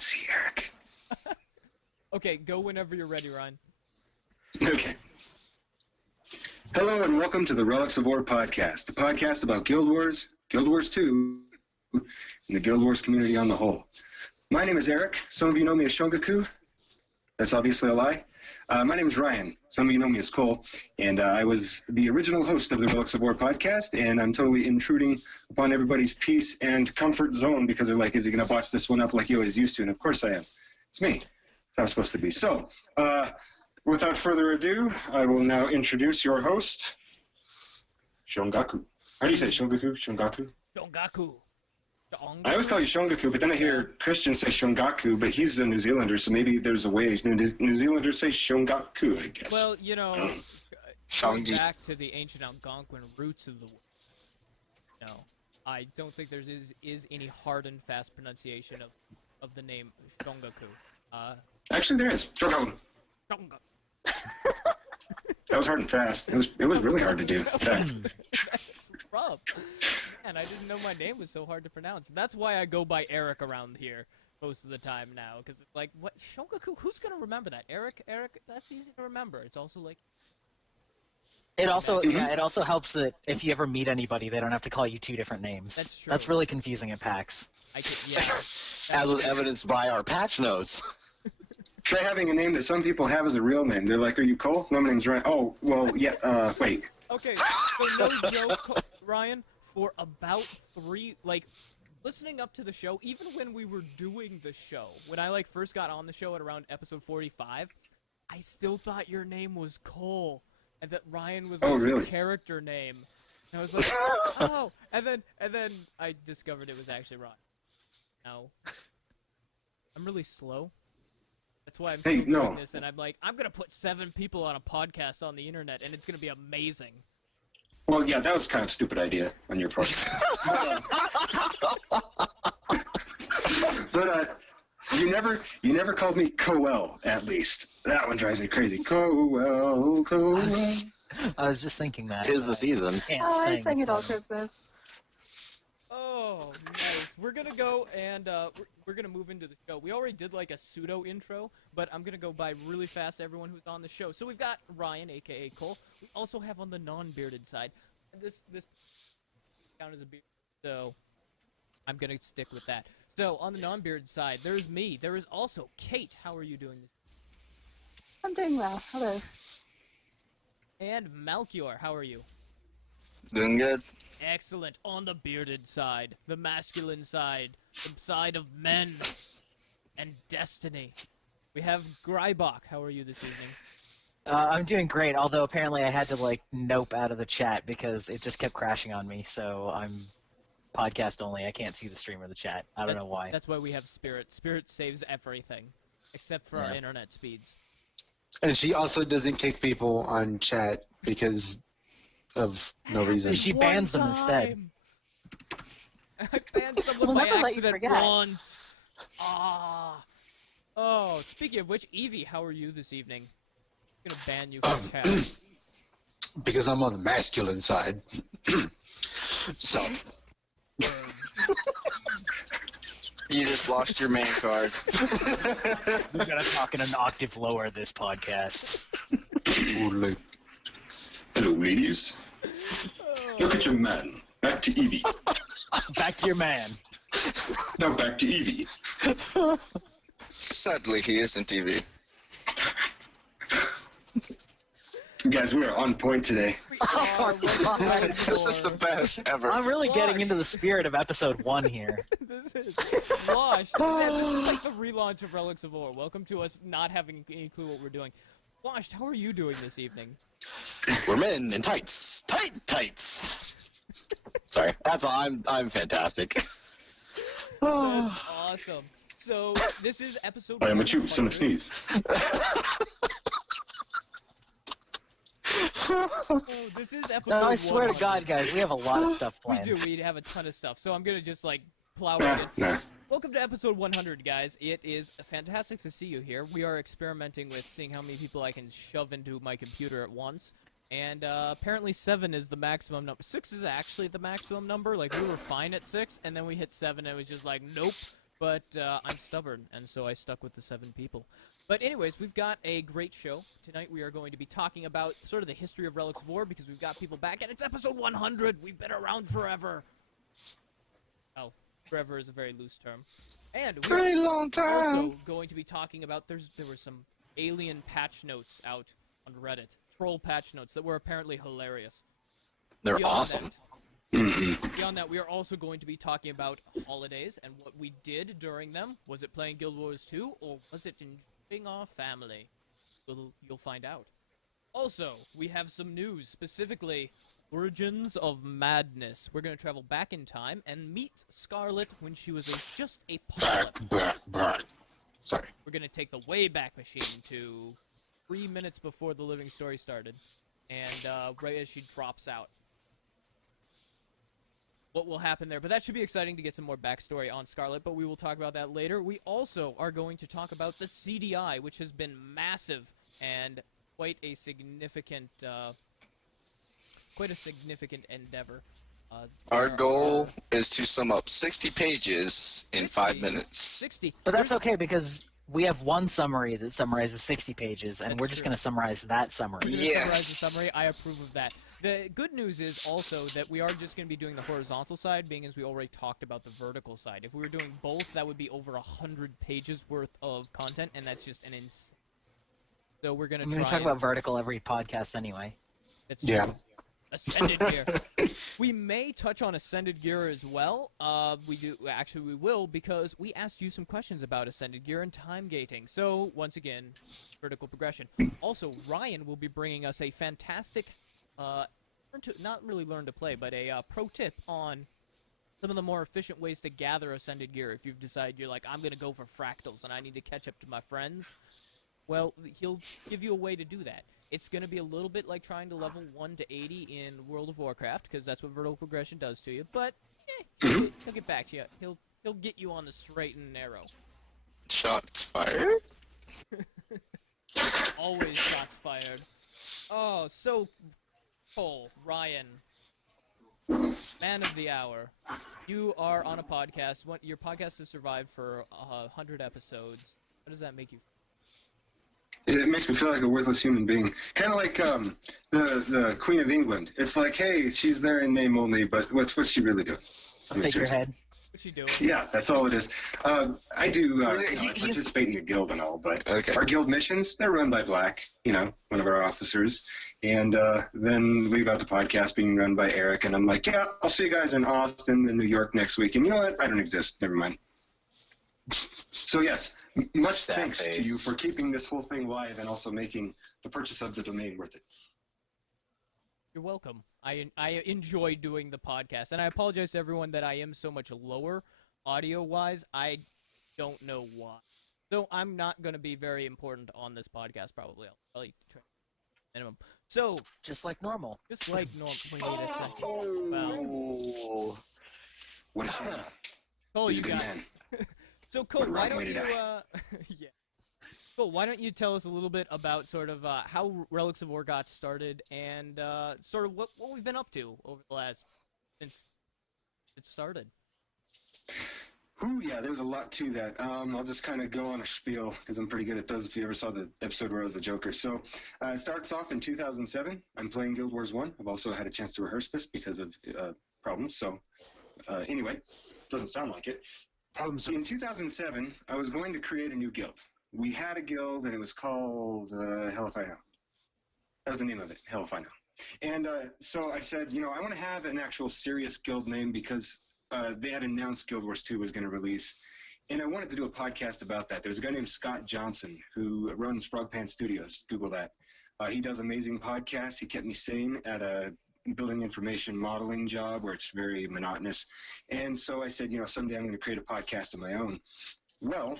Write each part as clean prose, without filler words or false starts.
can't see Erik. Okay, go whenever you're ready, Ryan. Okay. Hello and welcome to the Relics of Orr podcast, a podcast about Guild Wars, Guild Wars 2, and the Guild Wars community on the whole. My name is Erik. Some of you know me as Shongaku. That's obviously a lie. My name is Ryan. Some of you know me as Cole, and I was the original host of the Relics of Orr podcast, and I'm totally intruding upon everybody's peace and comfort zone because they're like, is he going to botch this one up like he always used to? And of course I am. It's me. It's how it's supposed to be. So, without further ado, I will now introduce your host, Shongaku. How do you say it? Shongaku? Shongaku? Shongaku. I always call you Shongaku, but then I hear Christian say Shongaku, but he's a New Zealander, so maybe there's a way New Zealanders say Shongaku, I guess. Well, you know, going back to the ancient Algonquin roots of the word, no, I don't think there is any hard and fast pronunciation of the name Shongaku. Actually, there is. Shongaku. That was hard and fast. It was really hard to do. That's rough. Man, I didn't know my name was so hard to pronounce. That's why I go by Erik around here most of the time now. Because it's like, what? Shongaku? Who's going to remember that? Erik? That's easy to remember. It's also like... It also helps that if you ever meet anybody, they don't have to call you two different names. That's true. That's really confusing at PAX. As was evidenced by our patch notes. Try having a name that some people have as a real name. They're like, are you Cole? No, my name's Ryan. Oh, well, yeah, wait. Okay, so no joke, Ryan, for about listening up to the show, even when we were doing the show, when I, first got on the show at around episode 45, I still thought your name was Cole, and that Ryan was, really? Your character name. And I was like, oh, and then I discovered it was actually Ryan. No. I'm really slow. That's why I'm still doing this, and I'm like, I'm going to put 7 people on a podcast on the internet, and it's going to be amazing. Well, yeah, that was kind of a stupid idea on your part. But you never called me Coel, at least. That one drives me crazy. Coel. I was just thinking that. 'Tis the season. I sang it all Christmas. Oh, nice. We're gonna go and we're gonna move into the show. We already did a pseudo intro, but I'm gonna go by really fast everyone who's on the show. So we've got Ryan, aka Cole. We also have on the non-bearded side. This count as a beard, so I'm gonna stick with that. So on the non-bearded side, there's me. There is also Kate. How are you doing this? I'm doing well. Hello. And Malchior, how are you? Doing good. Excellent. On the bearded side, the masculine side, the side of men and destiny, we have Greibach. How are you this evening? I'm doing great, although apparently I had to, nope out of the chat because it just kept crashing on me, so I'm podcast only. I can't see the stream or the chat. I don't know why. That's why we have Spirit. Spirit saves everything, except for our internet speeds. And she also doesn't kick people on chat because of no reason. She bans them instead. I banned someone by accident once. Oh, speaking of which, Evie, how are you this evening? I'm gonna ban you from chat. Because I'm on the masculine side. So. You just lost your man card. We're gonna talk in an octave lower this podcast. Hello, ladies. Look at your man. Back to Evie. Back to your man. Now back to Evie. Sadly, he isn't Evie. Guys, we are on point today. This is the best ever. I'm really getting into the spirit of episode 1 here. This is Wash. This is like the relaunch of Relics of Orr. Welcome to us not having any clue what we're doing. Washed, how are you doing this evening? We're men in tights. Tights. Sorry, that's all. I'm fantastic. That's awesome. So, this is episode I am a chew, son of sneeze. Oh, this is episode No, I swear 100. to God, guys, we have a lot of stuff planned. We do. We have a ton of stuff. So I'm going to just, plow right in. Nah. Welcome to episode 100, guys. It is fantastic to see you here. We are experimenting with seeing how many people I can shove into my computer at once. And apparently 7 is the maximum number. 6 is actually the maximum number. We were fine at 6, and then we hit 7, and it was just like, nope, But I'm stubborn, and so I stuck with the 7 people. But anyways, we've got a great show. Tonight we are going to be talking about sort of the history of Relics of Orr, because we've got people back, and it's episode 100! We've been around forever! Oh, forever is a very loose term. And we Pretty long time. also going to be talking about, there were some alien patch notes out on Reddit. Troll patch notes that were apparently hilarious. They're Beyond awesome. that- Beyond that, we are also going to be talking about holidays and what we did during them. Was it playing Guild Wars 2, or was it enjoying our family? You'll find out. Also, we have some news, specifically Origins of Madness. We're going to travel back in time and meet Scarlet when she was just a pilot. Back. Sorry. We're going to take the Wayback Machine to 3 minutes before the living story started, and right as she drops out. What will happen there, but that should be exciting to get some more backstory on Scarlet, but we will talk about that later. We also are going to talk about the CDI, which has been massive and quite a significant endeavor. Our there goal are is to sum up 60 pages in 5 60. minutes. 60. But that's There's- okay because we have one summary that summarizes 60 pages, and That's we're just true. going to summarize that summary. We're going to Yes. summarize the summary. I approve of that. The good news is also that we are just going to be doing the horizontal side, being as we already talked about the vertical side. If we were doing both, that would be over 100 pages worth of content, and that's just an insane. So we're going to I'm try going to talk and- about vertical every podcast anyway. That's Yeah. true. Ascended Gear. We may touch on Ascended Gear as well. We will, because we asked you some questions about Ascended Gear and time gating. So, once again, vertical progression. Also, Ryan will be bringing us a fantastic, not really learn to play, but a pro tip on some of the more efficient ways to gather Ascended Gear. If you've decided you're like, I'm going to go for fractals and I need to catch up to my friends, well, he'll give you a way to do that. It's going to be a little bit like trying to level 1 to 80 in World of Warcraft, because that's what vertical progression does to you, but he'll get back to you. He'll get you on the straight and narrow. Shots fired. Always shots fired. Oh, so Cole, Ryan, man of the hour. You are on a podcast. Your podcast has survived for 100 episodes. How does that make you feel? It makes me feel like a worthless human being. Kind of like the Queen of England. It's like, hey, she's there in name only, but what's she really doing? I mean, seriously. Figurehead. What's she doing? Yeah, that's all it is. I do Well, I participate in the guild and all, but Okay. our guild missions, they're run by Black, one of our officers. And then we got the podcast being run by Erik, and I'm like, yeah, I'll see you guys in Austin and New York next week. And you know what? I don't exist. Never mind. So yes, much Sad thanks face. to you for keeping this whole thing live and also making the purchase of the domain worth it. You're welcome. I enjoy doing the podcast, and I apologize to everyone that I am so much lower audio-wise. I don't know why. So I'm not going to be very important on this podcast, probably. I'll probably try minimum. So, Just like normal. just like normal. Wait a second. Wow. Oh. What is she? Cole, He's you a good got man. it. So, Cole, What a why rotten don't way you, to die. yeah. Cole, why don't you tell us a little bit about sort of how Relics of Orr got started and sort of what we've been up to over the last, since it started. Ooh, yeah, there's a lot to that. I'll just kind of go on a spiel because I'm pretty good at those if you ever saw the episode where I was the Joker. So it starts off in 2007. I'm playing Guild Wars 1. I've also had a chance to rehearse this because of problems. So anyway, doesn't sound like it. In 2007, I was going to create a new guild. We had a guild, and it was called Hell If I Know. That was the name of it, Hell If I Know. And so I said, I want to have an actual serious guild name because they had announced Guild Wars 2 was going to release. And I wanted to do a podcast about that. There's a guy named Scott Johnson who runs Frogpan Studios. Google that. He does amazing podcasts. He kept me sane at a building information modeling job where it's very monotonous. And so I said, someday I'm going to create a podcast of my own. Well,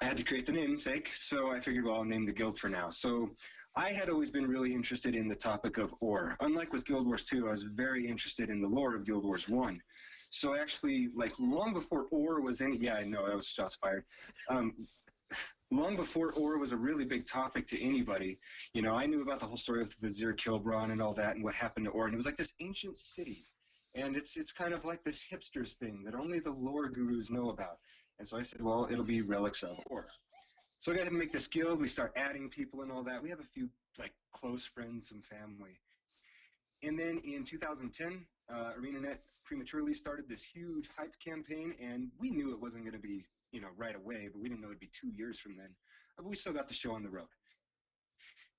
I had to create the namesake, so I figured, I'll name the guild for now. So I had always been really interested in the topic of Orr. Unlike with Guild Wars 2, I was very interested in the lore of Guild Wars 1. So actually, long before Orr was I know, that was shots fired. Long before Orr was a really big topic to anybody, I knew about the whole story with Vizier Kilbron and all that and what happened to Orr. And it was like this ancient city. And it's kind of like this hipsters thing that only the lore gurus know about. And so I said, well, it'll be Relics of Orr. So I got ahead and make this guild. We start adding people and all that. We have a few like close friends, some family. And then in 2010, ArenaNet prematurely started this huge hype campaign, and we knew it wasn't going to be, right away, but we didn't know it'd be 2 years from then. But we still got the show on the road.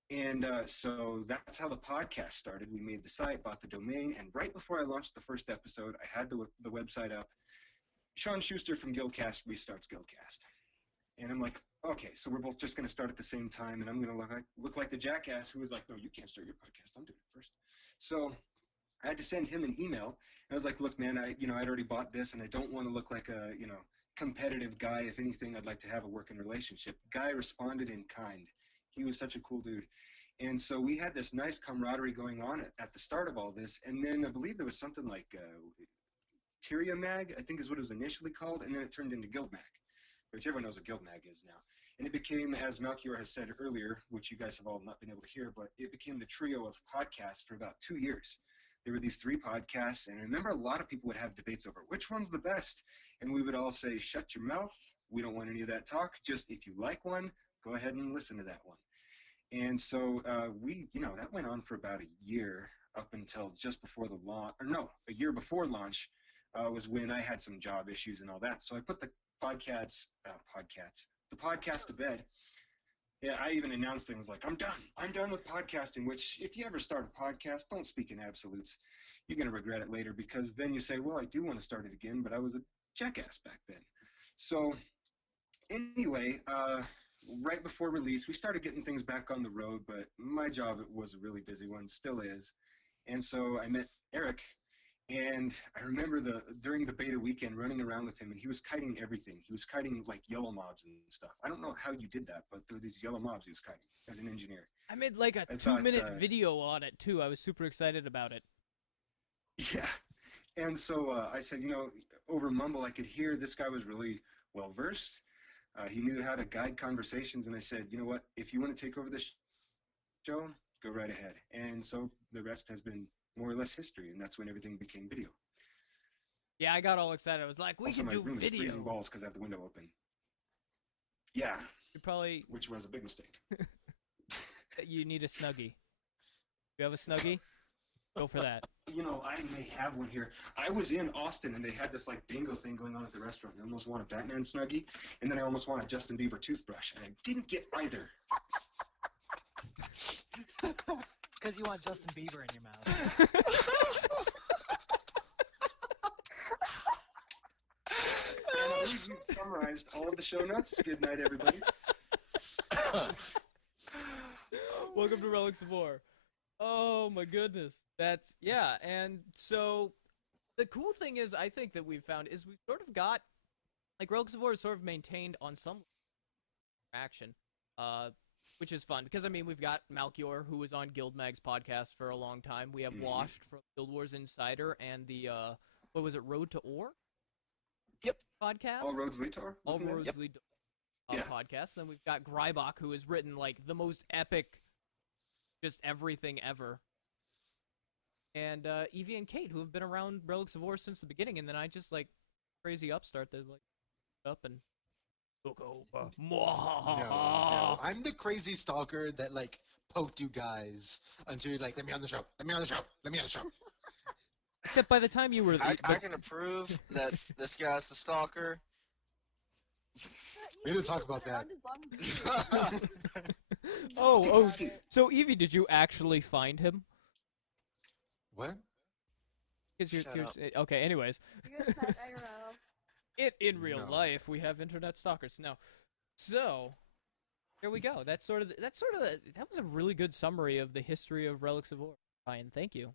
And so that's how the podcast started. We made the site, bought the domain, and right before I launched the first episode, I had the website up. Sean Schuster from Guildcast restarts Guildcast. And I'm like, okay, so we're both just going to start at the same time, and I'm going to look like the jackass who was like, no, you can't start your podcast. I'm doing it first. So I had to send him an email. And I was like, look, man, I'd already bought this, and I don't want to look like a, competitive guy. If anything, I'd like to have a working relationship. Guy responded in kind. He was such a cool dude. And so we had this nice camaraderie going on at the start of all this. And then I believe there was something like Tyria Mag, I think is what it was initially called, and then it turned into Guild Mag, which everyone knows what Guild Mag is now. And it became, as Melchior has said earlier, which you guys have all not been able to hear, but it became the trio of podcasts for about 2 years. There were these 3 podcasts, and I remember a lot of people would have debates over which one's the best, and we would all say, shut your mouth, we don't want any of that talk, just if you like one, go ahead and listen to that one. And so that went on for about a year up until just before the launch, a year before launch was when I had some job issues and all that. So I put the podcast to bed. Yeah, I even announced things like, I'm done with podcasting, which if you ever start a podcast, don't speak in absolutes. You're going to regret it later because then you say, well, I do want to start it again, but I was a jackass back then. So anyway, right before release, we started getting things back on the road, but my job was a really busy one, still is. And so I met Erik, and I remember during the beta weekend running around with him, and he was kiting everything. He was kiting like yellow mobs and stuff. I don't know how you did that, but there were these yellow mobs he was kiting as an engineer. I made like a 2-minute video on it too. I was super excited about it. Yeah, and so I said, over Mumble, I could hear this guy was really well versed. He knew how to guide conversations, and I said, you know what? If you want to take over this show, go right ahead. And so the rest has been more or less history, and that's when everything became video. Yeah, I got all excited. I was like, we can do my room video. Is freezing balls because I have the window open. Yeah. You probably. Which was a big mistake. You need a Snuggie. You have a Snuggie? Go for that. I may have one here. I was in Austin, and they had this like bingo thing going on at the restaurant. I almost want a Batman Snuggie, and then I almost want a Justin Bieber toothbrush, and I didn't get either. Because you want Justin Bieber in your mouth. And I believe you've summarized all of the show notes. Good night, everybody. Welcome to Relics of Orr. Oh my goodness. And so the cool thing is, I think that we've found is we've sort of got, like, Relics of Orr is sort of maintained on some action, which is fun, because, we've got Melchior, who was on Guildmag's podcast for a long time. We have Washed from Guild Wars Insider, and the, what was it, Road to Orr? Yep. Podcast? All Roads Lead to Orr? All Roads Yep. Lead to Orr podcast. Then we've got Grybach, who has written, like, the most epic, just everything ever. And Evie and Kate, who have been around Relics of Orr since the beginning, and then I just, like, crazy upstart that, like, up and took over. No, I'm the crazy stalker that like poked you guys until you're like, let me on the show, let me on the show, let me on the show. Except by the time you were... I can approve that this guy's the stalker. We didn't talk about that. Oh, so Evie, did you actually find him? What? You're, Shut up. okay, anyways. You guys met IRL. In real No. life, we have internet stalkers now. So, there we go. That was a really good summary of the history of Relics of Orr. Ryan, thank you.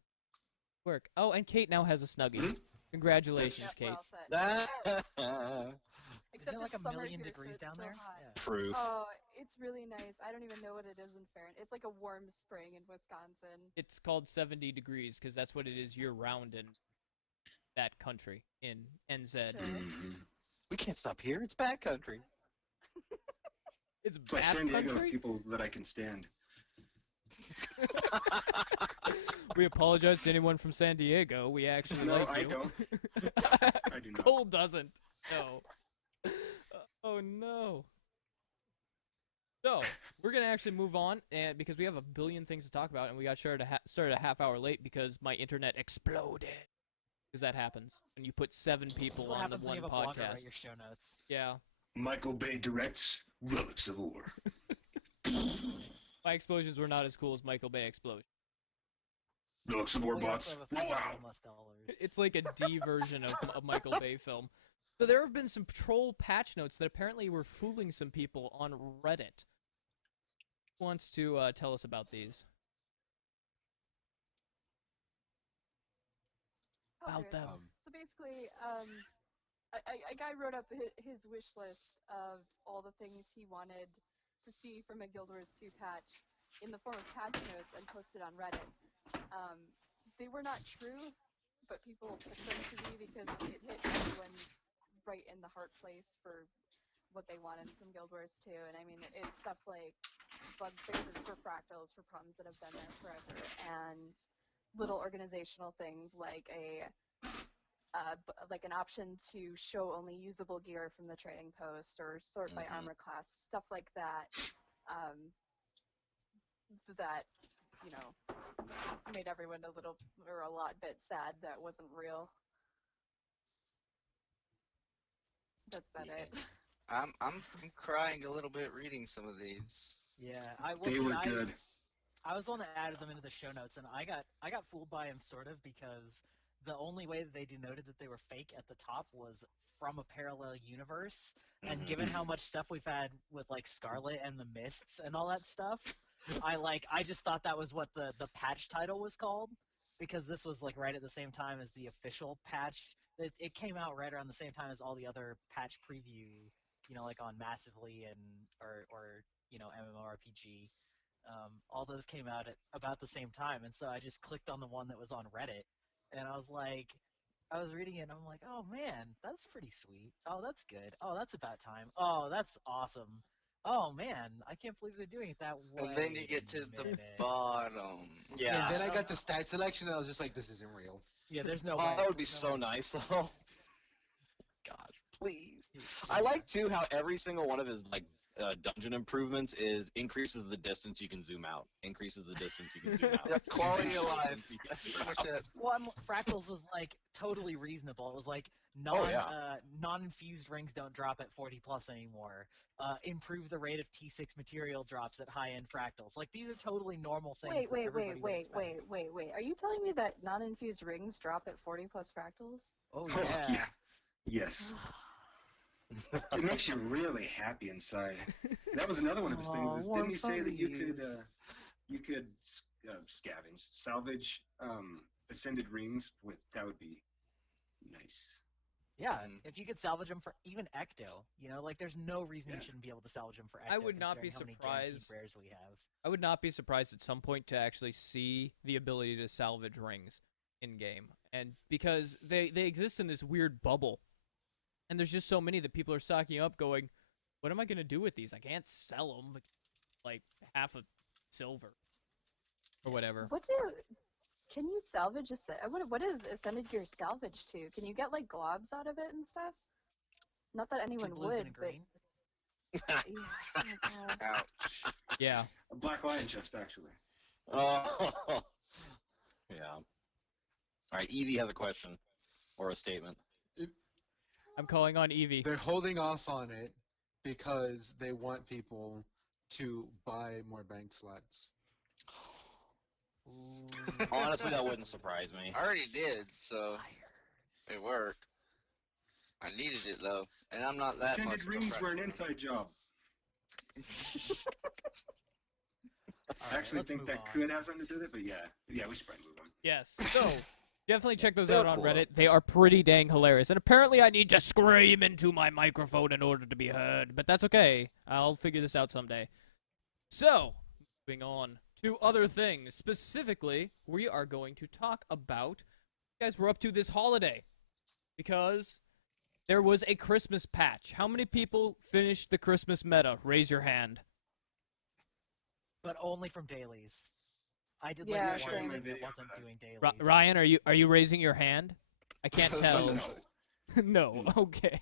Work. Oh, and Kate now has a Snuggie. Hmm? Congratulations, Kate. Well said. Is Except it like it's a summer million here, degrees so it's down so there? hot. Yeah. Proof. Oh, it's really nice. I don't even know what it is in Fahrenheit. It's like a warm spring in Wisconsin. It's called 70 degrees because that's what it is year-round in that country, in NZ. Sure. Mm-hmm. We can't stop here. It's bad country. It's It's like bad San Diego with country? people that I can stand. We apologize to anyone from San Diego. We actually No, like I you. don't. I do not. Cole doesn't. No. Oh no. So we're gonna actually move on, and because we have a billion things to talk about, and we got started a half hour late because my internet exploded. Because that happens when you put 7 people What on the happens when one you have a blogger podcast. write your show notes? Yeah. Michael Bay directs Relics of Orr. My explosions were not as cool as Michael Bay explosions. Relics of Orr We bots. also have a few million less dollars. It's like a D version of a Michael Bay film. So there have been some troll patch notes that apparently were fooling some people on Reddit. Who wants to tell us about these? I'll About do it. them. So basically, a guy wrote up his wish list of all the things he wanted to see from a Guild Wars 2 patch in the form of patch notes and posted on Reddit. They were not true, but people took them to be because it hit everyone right in the heart place for what they wanted from Guild Wars 2. And I mean, it's stuff like bug fixes for fractals for problems that have been there forever, and little organizational things like like an option to show only usable gear from the trading post or sort by armor class, stuff like that. That, you know, made everyone a lot bit sad that wasn't real. That's about it. I'm crying a little bit reading some of these. Yeah, They were good. I was the one that added them into the show notes, and I got fooled by them sort of because the only way that they denoted that they were fake at the top was from a parallel universe. And given how much stuff we've had with like Scarlet and the Mists and all that stuff, I just thought that was what the patch title was called, because this was like right at the same time as the official patch. It came out right around the same time as all the other patch preview, you know, like on Massively and or you know, MMORPG. All those came out at about the same time, and so I just clicked on the one that was on Reddit, and I was reading it, and I'm like, oh man, that's pretty sweet. Oh, that's good. Oh, that's about time. Oh, that's awesome. Oh man, I can't believe they're doing it that way. And then you get to the bottom. Yeah. And then I got the stat selection, and I was just like, this isn't real. Yeah, there's no Oh, way. that would be There's no so way. nice, though. God, please. I like, too, how every single one of his, like, dungeon improvements increases the distance you can zoom out. Increases the distance you can zoom out. Yeah, quality of life. That's pretty much it. Well, Fractals was like totally reasonable. It was like non-infused rings don't drop at 40 plus anymore. Improve the rate of T6 material drops at high-end fractals. Like, these are totally normal things. Wait. Are you telling me that non-infused rings drop at 40 plus fractals? Oh Oh, yeah. yeah. Yes. It makes you really happy inside. That was another one of his things. Is, didn't he say that you could salvage ascended rings with? That would be nice. Yeah, if you could salvage them for even Ecto, you know, like there's no reason you shouldn't be able to salvage them for Ecto. I would not be considering how many guaranteed surprised. rares we have. I would not be surprised at some point to actually see the ability to salvage rings in game, and because they exist in this weird bubble, and there's just so many that people are stocking up, going, "What am I gonna do with these? I can't sell them, like half a silver, or whatever." Can you salvage what is Ascended Gear salvage to? Can you get like globs out of it and stuff? Not that anyone Two blues would, and a green. but yeah, oh my God. Ouch. Yeah. A black lion chest, actually. Oh, yeah. All right, Evie has a question or a statement. I'm calling on Evie. They're holding off on it because they want people to buy more bank slots. Honestly, that wouldn't surprise me. I already did, so it worked. I needed it though, and I'm not that much. Ascended of a rings were an fractal. inside job. All I right, actually let's think move that on. could have something to do with it, but yeah, we should probably move on. Yes. So definitely check those They're out on cool. Reddit. They are pretty dang hilarious. And apparently I need to scream into my microphone in order to be heard. But that's okay. I'll figure this out someday. So, moving on to other things. Specifically, we are going to talk about what you guys were up to this holiday. Because there was a Christmas patch. How many people finished the Christmas meta? Raise your hand. But only from dailies. I did Yeah, like same. one thing that wasn't doing dailies. Ryan, are you raising your hand? I can't tell. No. No, okay.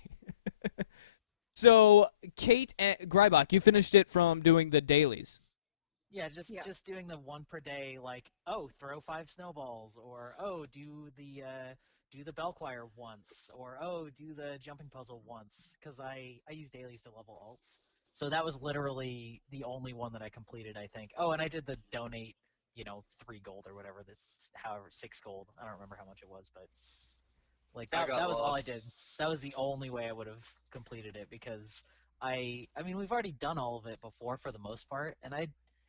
So, Kate and Grybach, you finished it from doing the dailies. Yeah, just doing the one per day, like, oh, throw 5 snowballs, or oh, do the bell choir once, or oh, do the jumping puzzle once, because I use dailies to level alts. So that was literally the only one that I completed, I think. Oh, and I did the donate, 3 gold or whatever. That's however 6 gold. I don't remember how much it was, but like I got that was all I lost. did. That was the only way I would have completed it because I mean we've already done all of it before for the most part, and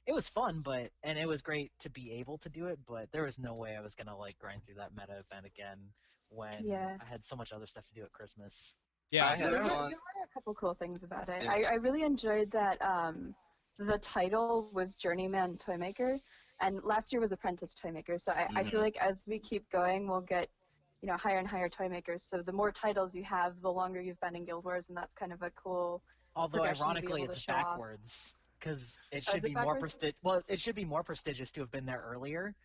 it was fun, and it was great to be able to do it, but there was no way I was gonna like grind through that meta event again when Yeah. I had so much other stuff to do at Christmas. Yeah. I had There fun. were a couple cool things about it. Yeah. I really enjoyed that the title was Journeyman Toymaker, and last year was Apprentice Toymaker. So I feel like as we keep going, we'll get higher and higher toymakers. So the more titles you have, the longer you've been in Guild Wars, and that's kind of a cool Although progression to be ironically able to it's show off. backwards because it Oh, should is it be more backwards? it should be more prestigious to have been there earlier.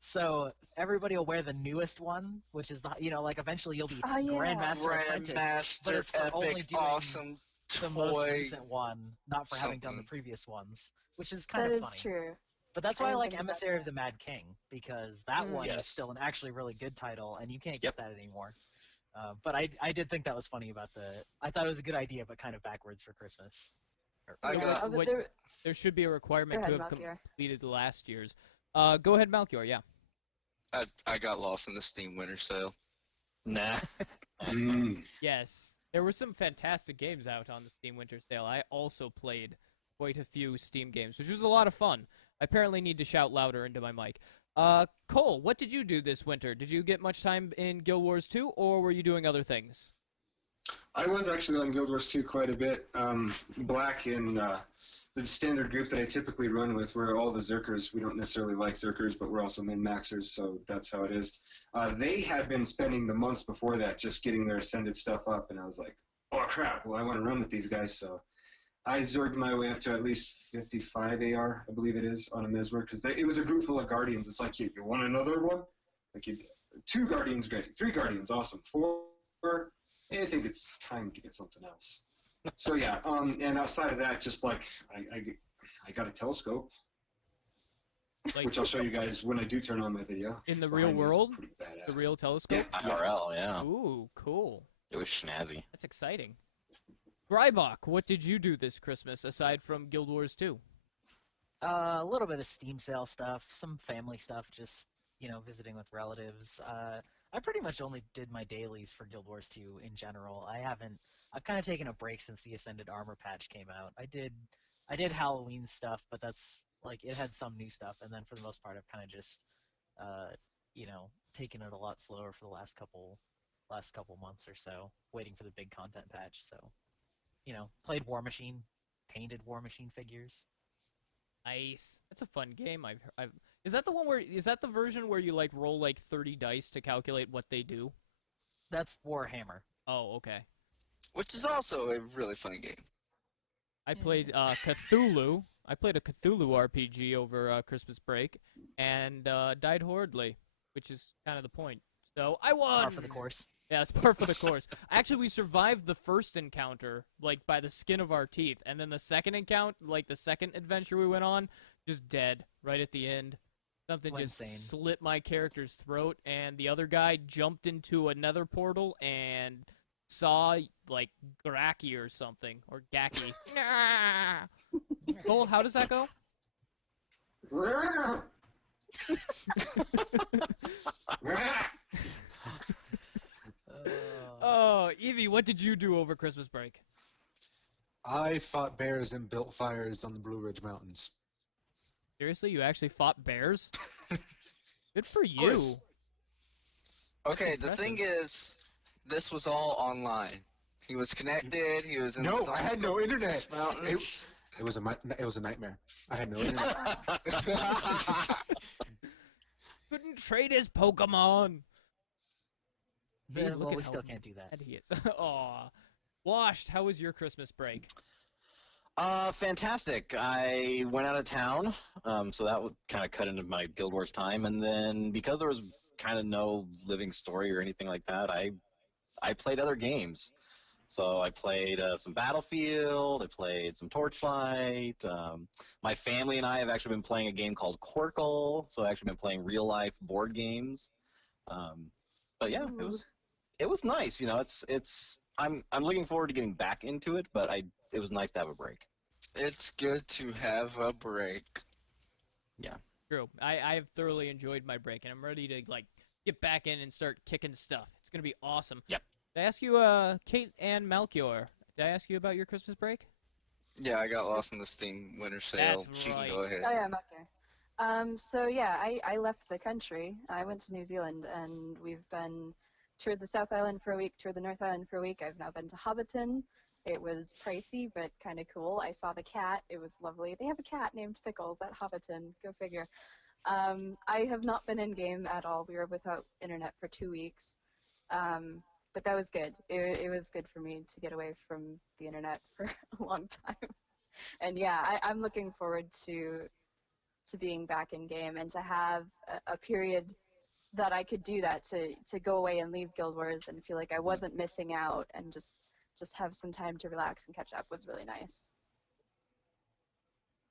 So everybody will wear the newest one, which is like eventually you'll be Oh, yeah. Grandmaster Apprentice, but Grandmaster, it's for only epic, doing awesome the most toy. recent one, not for having done the something. previous ones, which is kind That of is funny. true. But that's I why I didn't like think about Emissary of that. the Mad King, because that one is Yes. still an actually really good title, and you can't Yep. get that anymore. But I did think that was funny about I thought it was a good idea, but kind of backwards for Christmas. I Yeah. got- Oh, but what- there, There should be a requirement Go to ahead, have Melchior. completed last year's. Go ahead, Melchior. Yeah. I got lost in the Steam Winter Sale. Nah. Yes. There were some fantastic games out on the Steam Winter Sale. I also played quite a few Steam games, which was a lot of fun. I apparently need to shout louder into my mic. Cole, what did you do this winter? Did you get much time in Guild Wars 2, or were you doing other things? I was actually on Guild Wars 2 quite a bit. Black in the standard group that I typically run with, we're all the Zerkers. We don't necessarily like Zerkers, but we're also min-maxers, so that's how it is. They had been spending the months before that just getting their Ascended stuff up, and I was like, oh crap, well I want to run with these guys, so I zorged my way up to at least 55 AR, I believe it is, on a Mesmer, because it was a group full of Guardians. It's like, you want another one? Like, 2 Guardians, great. 3 Guardians, awesome. 4, I think it's time to get something else. So yeah, and outside of that, just like I got a telescope, Like which I'll show you guys when I do turn on my video. in the It's real behind me. It's world? pretty badass. The real telescope? IRL, yeah. Ooh, cool. It was snazzy. That's exciting. Grybach, what did you do this Christmas aside from Guild Wars 2? A little bit of Steam sale stuff, some family stuff, just visiting with relatives. I pretty much only did my dailies for Guild Wars 2 in general. I've kind of taken a break since the Ascended Armor patch came out. I did Halloween stuff, but that's like it had some new stuff, and then for the most part, I've kind of just taken it a lot slower for the last couple months or so, waiting for the big content patch. So, played War Machine, painted War Machine figures. Nice. That's a fun game. Is that the version where you like roll like 30 dice to calculate what they do? That's Warhammer. Oh, okay. Which is also a really funny game. I played Cthulhu. I played a Cthulhu RPG over Christmas break and died horridly, which is kind of the point. So I won. Par for the course. Yeah, it's par for the course. Actually, we survived the first encounter, like, by the skin of our teeth. And then the second encounter, like, the second adventure we went on, just dead right at the end. Something Went just insane. slit my character's throat, and the other guy jumped into another portal and saw, like, Graki or something. Or Gaki. Cole, how does that go? Oh, Evie, what did you do over Christmas break? I fought bears and built fires on the Blue Ridge Mountains. Seriously, you actually fought bears? Good for you. course. Okay, the impressive. thing is, this was all online. He was connected. He was in No, the I had no internet. mountains. It was a nightmare. I had no internet. Couldn't trade his Pokemon. Hey, Yeah, look well, at we how still can't do that. mad he is. Aw. Washed, how was your Christmas break? Fantastic. I went out of town, so that would kind of cut into my Guild Wars time, and then because there was kind of no living story or anything like that, I played other games. So I played some Battlefield, I played some Torchlight. My family and I have actually been playing a game called Quirkle, so I've actually been playing real-life board games. But yeah, it was nice. You know, I'm looking forward to getting back into it, but it was nice to have a break. It's good to have a break. Yeah. True. I have thoroughly enjoyed my break, and I'm ready to get back in and start kicking stuff. It's gonna be awesome. Yep. Did I ask you, Kate and Melchior? Did I ask you about your Christmas break? Yeah, I got lost in the Steam Winter Sale. That's She right. can go ahead. Oh yeah, I'm okay. So yeah, I left the country. I went to New Zealand, and we've been toured the South Island for a week, toured the North Island for a week. I've now been to Hobbiton. It was pricey, but kind of cool. I saw the cat. It was lovely. They have a cat named Pickles at Hobbiton. Go figure. I have not been in-game at all. We were without internet for 2 weeks. But that was good. It was good for me to get away from the internet for a long time. And yeah, I'm looking forward to being back in game and to have a period that I could do that, to go away and leave Guild Wars and feel like I wasn't missing out, and just have some time to relax and catch up was really nice.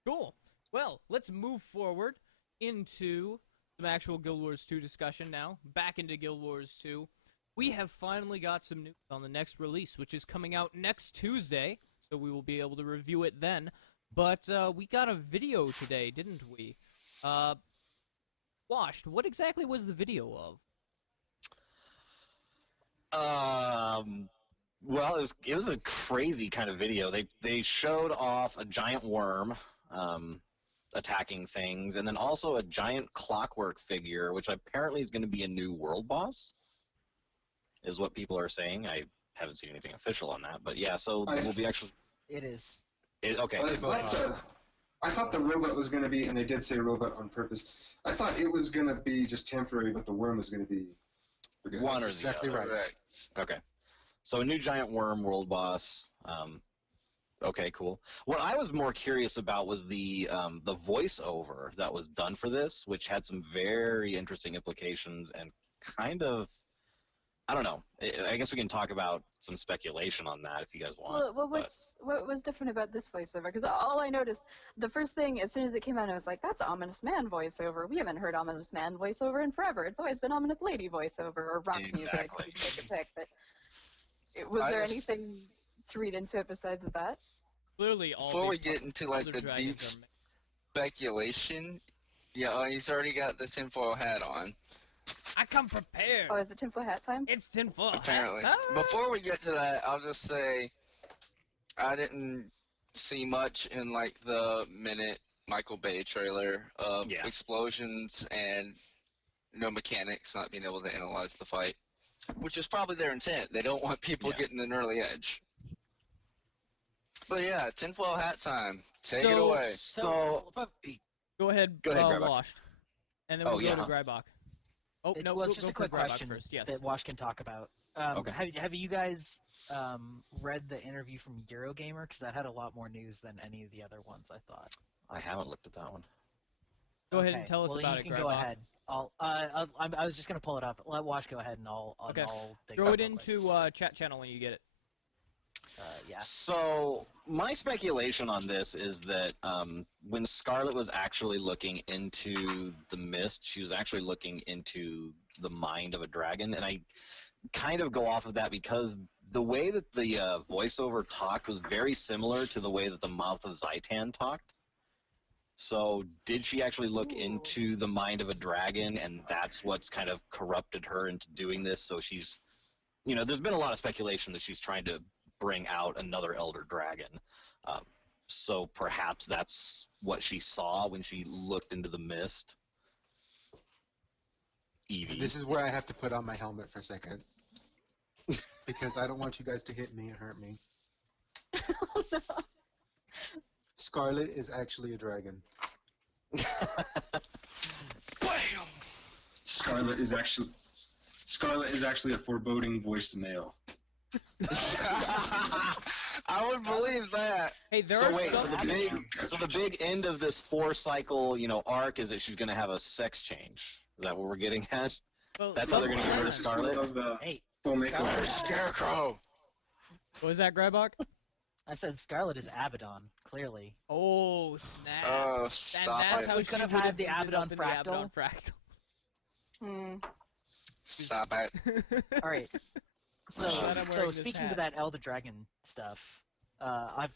Cool. Well, let's move forward into some actual Guild Wars 2 discussion now. Back into Guild Wars 2. We have finally got some news on the next release, which is coming out next Tuesday, so we will be able to review it then. But we got a video today, didn't we? Washed, what exactly was the video of? Well, it was a crazy kind of video. They showed off a giant worm attacking things, and then also a giant clockwork figure, which apparently is going to be a new world boss, is what people are saying. I haven't seen anything official on that, but yeah, so we'll be actually... It is. Okay. I thought the robot was going to be, and they did say robot on purpose, I thought it was going to be just temporary, but the worm was going to be... One or the Exactly other. right. Correct. Okay. So a new giant worm world boss. Okay, cool. What I was more curious about was the voiceover that was done for this, which had some very interesting implications and kind of, I don't know. I guess we can talk about some speculation on that if you guys want. Well, what was different about this voiceover? Because all I noticed, the first thing, as soon as it came out, I was like, that's Ominous Man voiceover. We haven't heard Ominous Man voiceover in forever. It's always been Ominous Lady voiceover, or rock music, Exactly. if you take a pick. But was there anything to read into it besides that? Clearly, all Before we these get into like other the deep dragons speculation, he's already got the tinfoil hat on. I come prepared. Oh, is it tinfoil hat time? It's tinfoil hat Apparently. time. Before we get to that, I'll just say I didn't see much in like the minute Michael Bay trailer of explosions and no mechanics, not being able to analyze the fight, which is probably their intent. They don't want people getting an early edge. But yeah, tinfoil hat time. Take it away. Go ahead, Grybach. Washed. And then we'll go to Grybach. Oh, no, well, we'll it's just go a quick for Grybach question first. Yes. that Wash can talk about. Okay. Have you guys read the interview from Eurogamer? Because that had a lot more news than any of the other ones, I thought. I haven't looked at that one. Go ahead and tell us about it, you Grybach. can go ahead. I was just going to pull it up. Let Wash go ahead, and I'll dig Throw up it real quick. into chat channel when you get it. Yeah. So my speculation on this is that when Scarlet was actually looking into the mist, she was actually looking into the mind of a dragon, and I kind of go off of that because the way that the voiceover talked was very similar to the way that the mouth of Zaitan talked. So did she actually look into the mind of a dragon, and that's what's kind of corrupted her into doing this? So she's, there's been a lot of speculation that she's trying to bring out another elder dragon. So perhaps that's what she saw when she looked into the mist. Evie. This is where I have to put on my helmet for a second. Because I don't want you guys to hit me and hurt me. Oh, no. Scarlet is actually a dragon. Bam! Scarlet is actually a foreboding voiced male. I would believe that. Hey, there So are wait, some... so the big end of this 4-cycle, arc is that she's going to have a sex change. Is that what we're getting at? Well, That's how they're going to get rid of Scarlet? Hey, Full makeover. Scarlet. Scarecrow. What was that, Grybach? I said Scarlet is Abaddon, clearly. Oh, snap. Oh, And stop that's it. how We she could have would had the ended up Abaddon in the Abaddon fractal. fractal. Stop it. All right. So, glad I'm wearing this speaking hat. to that Elder Dragon stuff, I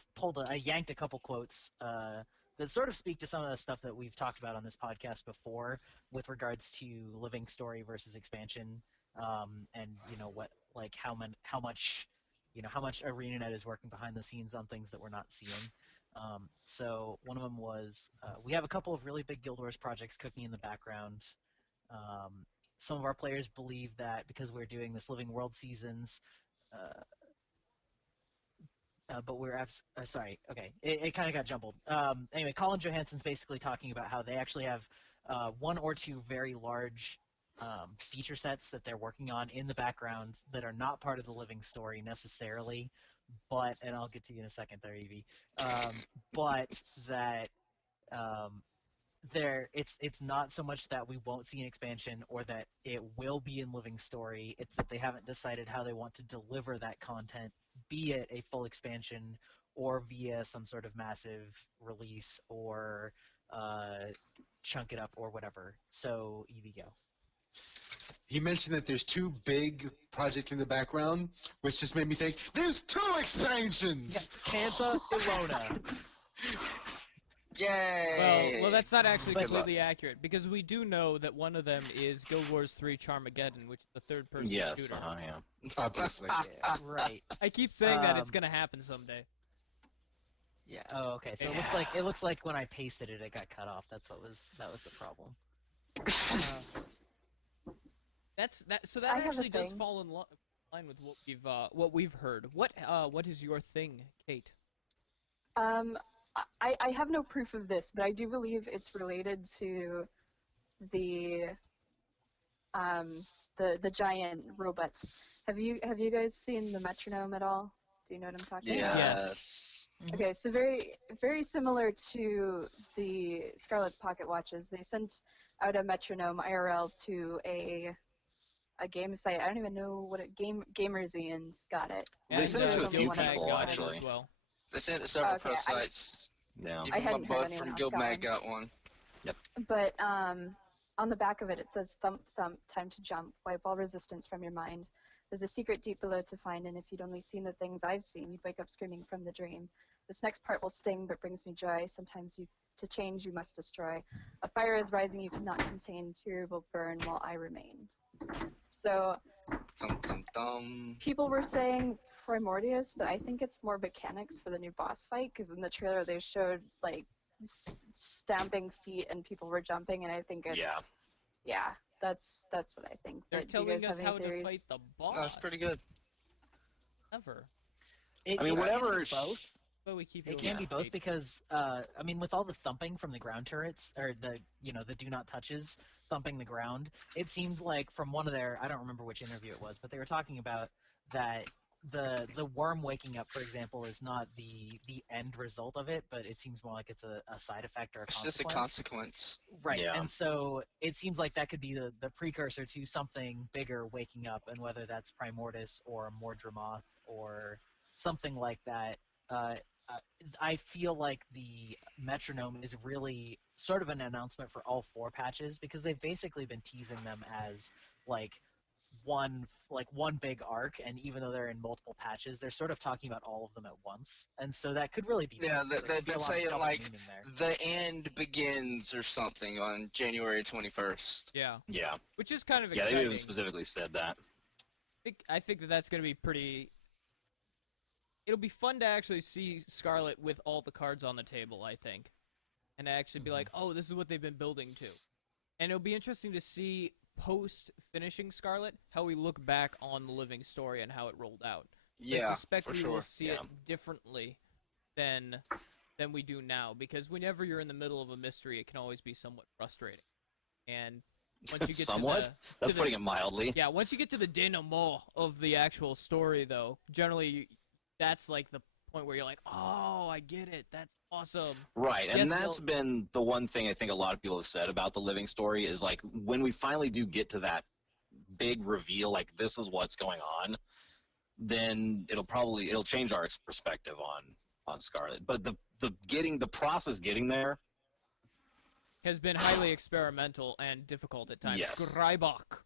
yanked a couple quotes that sort of speak to some of the stuff that we've talked about on this podcast before, with regards to living story versus expansion, and how much ArenaNet is working behind the scenes on things that we're not seeing. So one of them was, we have a couple of really big Guild Wars projects cooking in the background. Some of our players believe that because we're doing this Living World seasons, but we're sorry. Okay, it kind of got jumbled. Anyway, Colin Johansson's basically talking about how they actually have one or two very large feature sets that they're working on in the background that are not part of the living story necessarily, but, and I'll get to you in a second there, Evie, but that it's not so much that we won't see an expansion or that it will be in living story. It's that they haven't decided how they want to deliver that content, be it a full expansion or via some sort of massive release or chunk it up or whatever. So Evie, go. He mentioned that there's two big projects in the background, which just made me think, there's two expansions! Yeah, Kanta, Ilona. Yay! Well, that's not actually Good luck. completely accurate, because we do know that one of them is Guild Wars 3 Charmageddon, which is the third-person Yes, shooter. yeah. Obviously. Yeah, right. I keep saying that it's gonna happen someday. Yeah. Oh, okay. So it looks like when I pasted it, it got cut off. That was the problem. So that I have a actually does thing. fall in line with what we've heard. What is your thing, Kate? I have no proof of this, but I do believe it's related to the giant robots. Have you guys seen the metronome at all? Do you know what I'm talking about? Yes. Okay, so very very similar to the Scarlet pocket watches. They sent out a metronome IRL to a game site. I don't even know what Gamerzines got it. They sent it to a Guild few Mag people, got it actually. as well. They sent it to several Okay, press sites. Yeah. I Even my hadn't heard bud anyone from else Guild got Mag one. got one. But on the back of it, it says thump thump, time to jump, wipe all resistance from your mind. There's a secret deep below to find, and if you'd only seen the things I've seen, you'd wake up screaming from the dream. This next part will sting, but brings me joy. Sometimes to change, you must destroy. A fire is rising you cannot contain. Tear will burn while I remain. So Dum dum dum. people were saying Primordius, but I think it's more mechanics for the new boss fight, because in the trailer they showed like stamping feet and people were jumping, and I think it's yeah, that's what I think. They're But do you telling guys us have how any to theories? fight the boss. That's pretty good. Clever. I mean, whatever. It can be both. But we keep It doing can be that, both Kate. because I mean, with all the thumping from the ground turrets or the do not touches thumping the ground, it seemed like from one of their, I don't remember which interview it was, but they were talking about that the worm waking up, for example, is not the end result of it, but it seems more like it's a side effect or a It's consequence. just a consequence. Right, Yeah. and so it seems like that could be the precursor to something bigger waking up, and whether that's Primordius or Mordramoth or something like that. I feel like the metronome is really sort of an announcement for all 4 patches, because they've basically been teasing them as like one big arc, and even though they're in multiple patches, they're sort of talking about all of them at once, and so that could really be Yeah, there could they've be a been lot of saying double like meaning there. the end begins or something on January 21st. Yeah, Yeah. which is kind of Yeah, exciting. they even specifically said that. I think that's going to be pretty. It'll be fun to actually see Scarlet with all the cards on the table, I think, and to actually be like, oh, this is what they've been building to. And it'll be interesting to see post-finishing Scarlet how we look back on the living story and how it rolled out. Yeah, I suspect for we sure. will see it differently than we do now, because whenever you're in the middle of a mystery, it can always be somewhat frustrating. And once you get Somewhat? That's to putting it mildly. yeah, once you get to the denouement of the actual story, though, generally that's like the point where you're like, oh, I get it. That's awesome. Right, and Yes, that's been the one thing I think a lot of people have said about the living story is like when we finally do get to that big reveal, like this is what's going on, then it'll change our perspective on Scarlet. But the process getting there has been highly experimental and difficult at times. Yes. Greibach.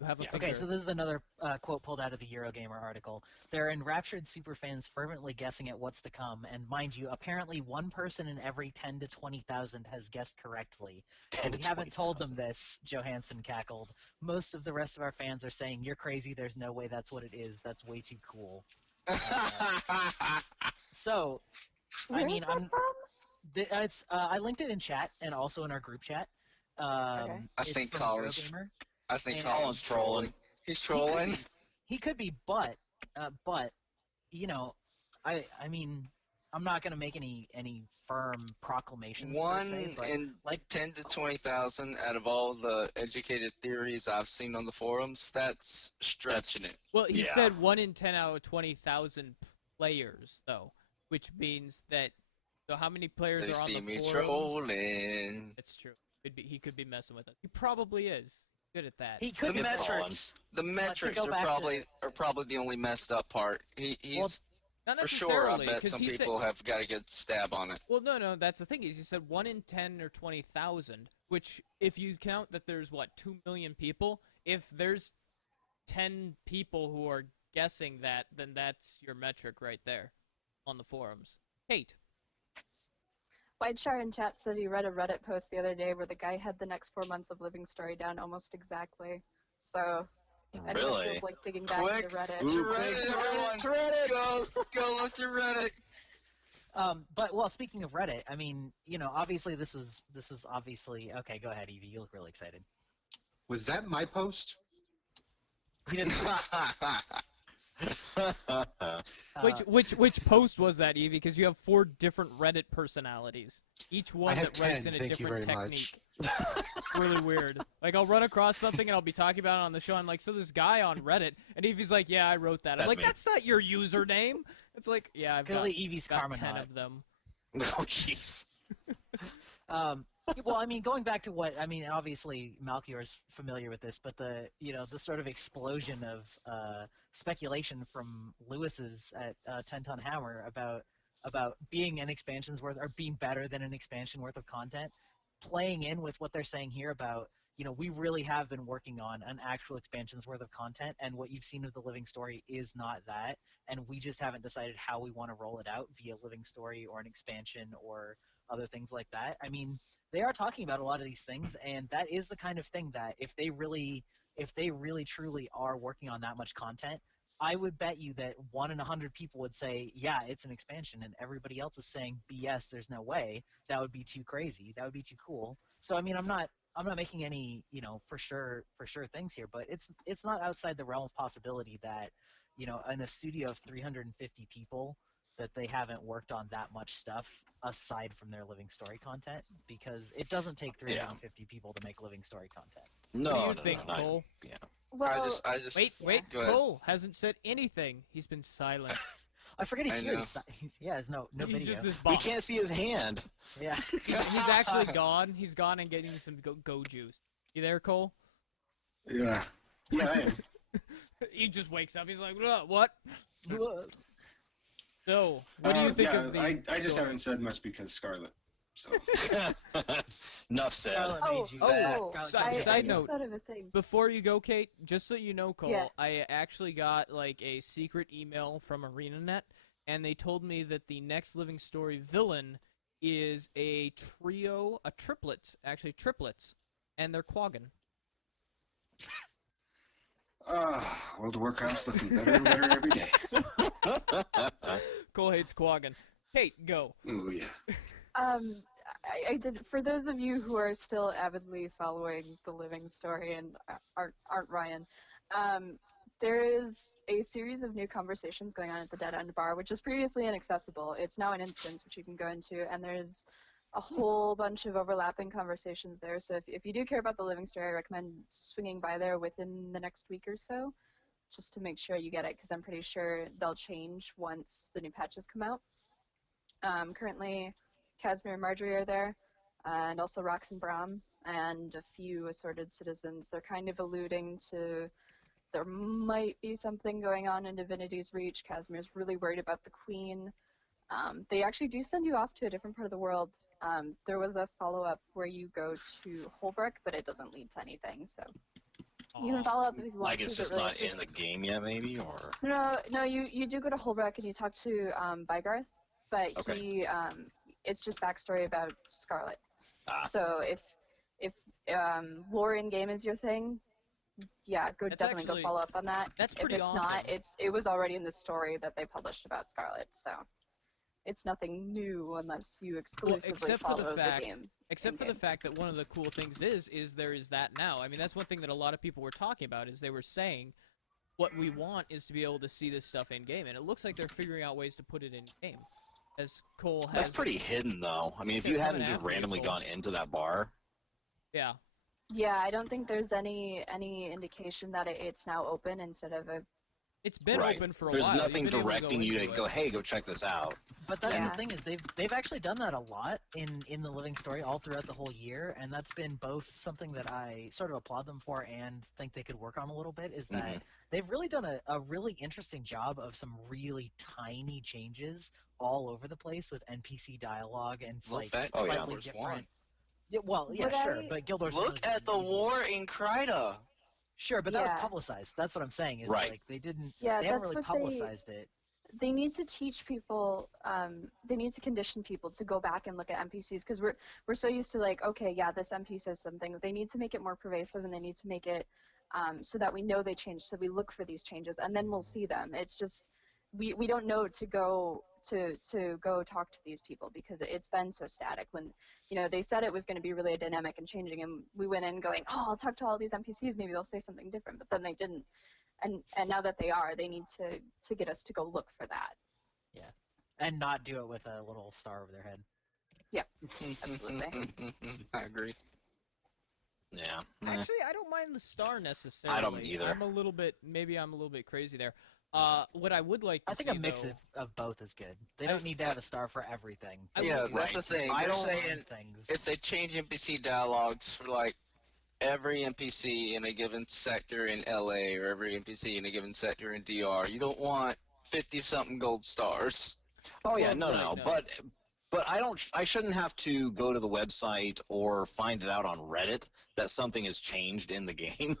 You have a finger. Okay, so this is another quote pulled out of the Eurogamer article. They're enraptured superfans fervently guessing at what's to come, and mind you, apparently one person in every 10 to 20,000 has guessed correctly. We haven't told them this, Johansson cackled. Most of the rest of our fans are saying, you're crazy, there's no way that's what it is, that's way too cool. So, Where I mean, is that from? I linked it in chat and also in our group chat. Okay. I It's think from Colin's Eurogamer. Colin's Colin's trolling. He's trolling. He could be, but you know, I mean, I'm not gonna make any firm proclamations. per One se, but, in like 10 to 20,000 out of all the educated theories I've seen on the forums, that's stretching it. Well, he Yeah. said 1 in 10 out of 20,000 players, though, which means that. So how many players They are on see the me forums? trolling. It's true. He could be messing with us. He probably is. Good at that. he The could be. the metrics go are back probably the only messed up part. He's Not for sure. I necessarily, bet 'cause some he said- people have got a good stab on it. Well, no, that's the thing is he said 1 in 10 or 20,000, which if you count that there's, 2 million people, if there's 10 people who are guessing that, then that's your metric right there on the forums. Kate. Whiteshire in chat said he read a Reddit post the other day where the guy had the next 4 months of living story down almost exactly. So, if anyone Really? feels like digging back Quick into Reddit. to Reddit, everyone! to Reddit! Go look through Reddit. But well, speaking of Reddit, I mean, obviously this is obviously okay. Go ahead, Evie. You look really excited. Was that my post? We didn't. Which post was that, Evie? Because you have 4 different Reddit personalities. Each one have that writes 10, in a thank you different very technique. Really weird. Like, I'll run across something and I'll be talking about it on the show. I'm like, so this guy on Reddit, and Evie's like, yeah, I wrote that. I'm That's like, me. that's not your username. It's like, yeah, I've got, Clearly, Evie's got Karma 10 Knot. of them. Oh, jeez. Well, I mean, going back to obviously Malchior's familiar with this, but the sort of explosion of speculation from Lewis's at 10 Ton Hammer about being an expansion's worth or being better than an expansion worth of content, playing in with what they're saying here about, we really have been working on an actual expansion's worth of content, and what you've seen of the Living Story is not that, and we just haven't decided how we want to roll it out via Living Story or an expansion or other things like that. I mean, they are talking about a lot of these things, and that is the kind of thing that if they really truly are working on that much content, I would bet you that 1 in 100 people would say, yeah, it's an expansion, and everybody else is saying, BS, there's no way. That would be too crazy. That would be too cool. So I mean, I'm not making any, for sure things here, but it's not outside the realm of possibility that, in a studio of 350 people, that they haven't worked on that much stuff aside from their Living Story content, because it doesn't take 350 people to make Living Story content. No, What do you think, no, no, Cole? Yeah. Well, I just Wait, go ahead. Cole hasn't said anything. He's been silent. I forget he's I here. know. There's no He's video. just this We box. can't see his hand. Yeah. He's actually gone. He's gone and getting some go juice. You there, Cole? Yeah. Yeah, I am. He just wakes up. He's like, what? So, what do you think yeah, of the I just story? haven't said much because Scarlet. So Enough said. Scarlet oh, made you oh, Scarlet side- made you I side just note. thought of a thing. Before you go, Kate, just so you know, Cole, Yeah. I actually got like a secret email from ArenaNet, and they told me that the next Living Story villain is a triplets, and they're Quaggan. World of Warcraft's looking better and better every day. Cole hates Quaggan. Kate, go. Ooh, yeah. I did. For those of you who are still avidly following the Living Story and aren't Ryan, there is a series of new conversations going on at the Dead End Bar, which is previously inaccessible. It's now an instance which you can go into, and there's a whole bunch of overlapping conversations there. So if you do care about the Living Story, I recommend swinging by there within the next week or so, just to make sure you get it, because I'm pretty sure they'll change once the new patches come out. Currently, Casimir and Marjorie are there, and also Rox and Brom, and a few assorted citizens. They're kind of alluding to there might be something going on in Divinity's Reach. Casimir's really worried about the Queen. They actually do send you off to a different part of the world. There was a follow-up where you go to Holbrook, but it doesn't lead to anything, so you can follow up if you want Like to. it's just really not in the game yet, maybe, or? No, you do go to Holbrook and you talk to Bygarth, but Okay. it's just backstory about Scarlet. Ah. So if lore in game is your thing, yeah, definitely go follow up on that. That's pretty If it's awesome. not, it was already in the story that they published about Scarlet, so it's nothing new unless you exclusively follow the game. Except for the fact that one of the cool things is there is that now. I mean, that's one thing that a lot of people were talking about, is they were saying what we want is to be able to see this stuff in game, and it looks like they're figuring out ways to put it in game. As Cole has. That's pretty hidden, though. I mean, if you hadn't just randomly gone into that bar. Yeah. Yeah, I don't think there's any indication that it's now open instead of a. It's been open for a There's while. There's nothing directing you to go, hey, go check this out. But that's the thing, is they've actually done that a lot in the Living Story all throughout the whole year, and that's been both something that I sort of applaud them for and think they could work on a little bit, is that they've really done a really interesting job of some really tiny changes all over the place with NPC dialogue and slightly different. Yeah, well, yeah, sure, but Guild Wars. Look at the war in Kryta. Sure, but that was publicized. That's what I'm saying. Is like they didn't. Yeah, they haven't really publicized it. They need to teach people. They need to condition people to go back and look at NPCs, because we're so used to like, okay, yeah, this NPC says something. They need to make it more pervasive, and they need to make it so that we know they changed. So we look for these changes, and then we'll see them. It's just we don't know to go talk to these people, because it's been so static. When they said it was going to be really dynamic and changing, and we went in going, oh, I'll talk to all these NPCs, maybe they'll say something different, but then they didn't. And now that they are, they need to get us to go look for that. Yeah, and not do it with a little star over their head. Yeah, absolutely. I agree. Yeah. Actually, I don't mind the star necessarily. I don't either. I'm a little bit crazy there. What I would like to see, I think a mix of both is good. They don't need to have a star for everything. Yeah, that's the thing. They're saying if they change NPC dialogues for like every NPC in a given sector in LA or every NPC in a given sector in DR, you don't want 50-something gold stars. Oh yeah, no. But I shouldn't have to go to the website or find it out on Reddit that something has changed in the game.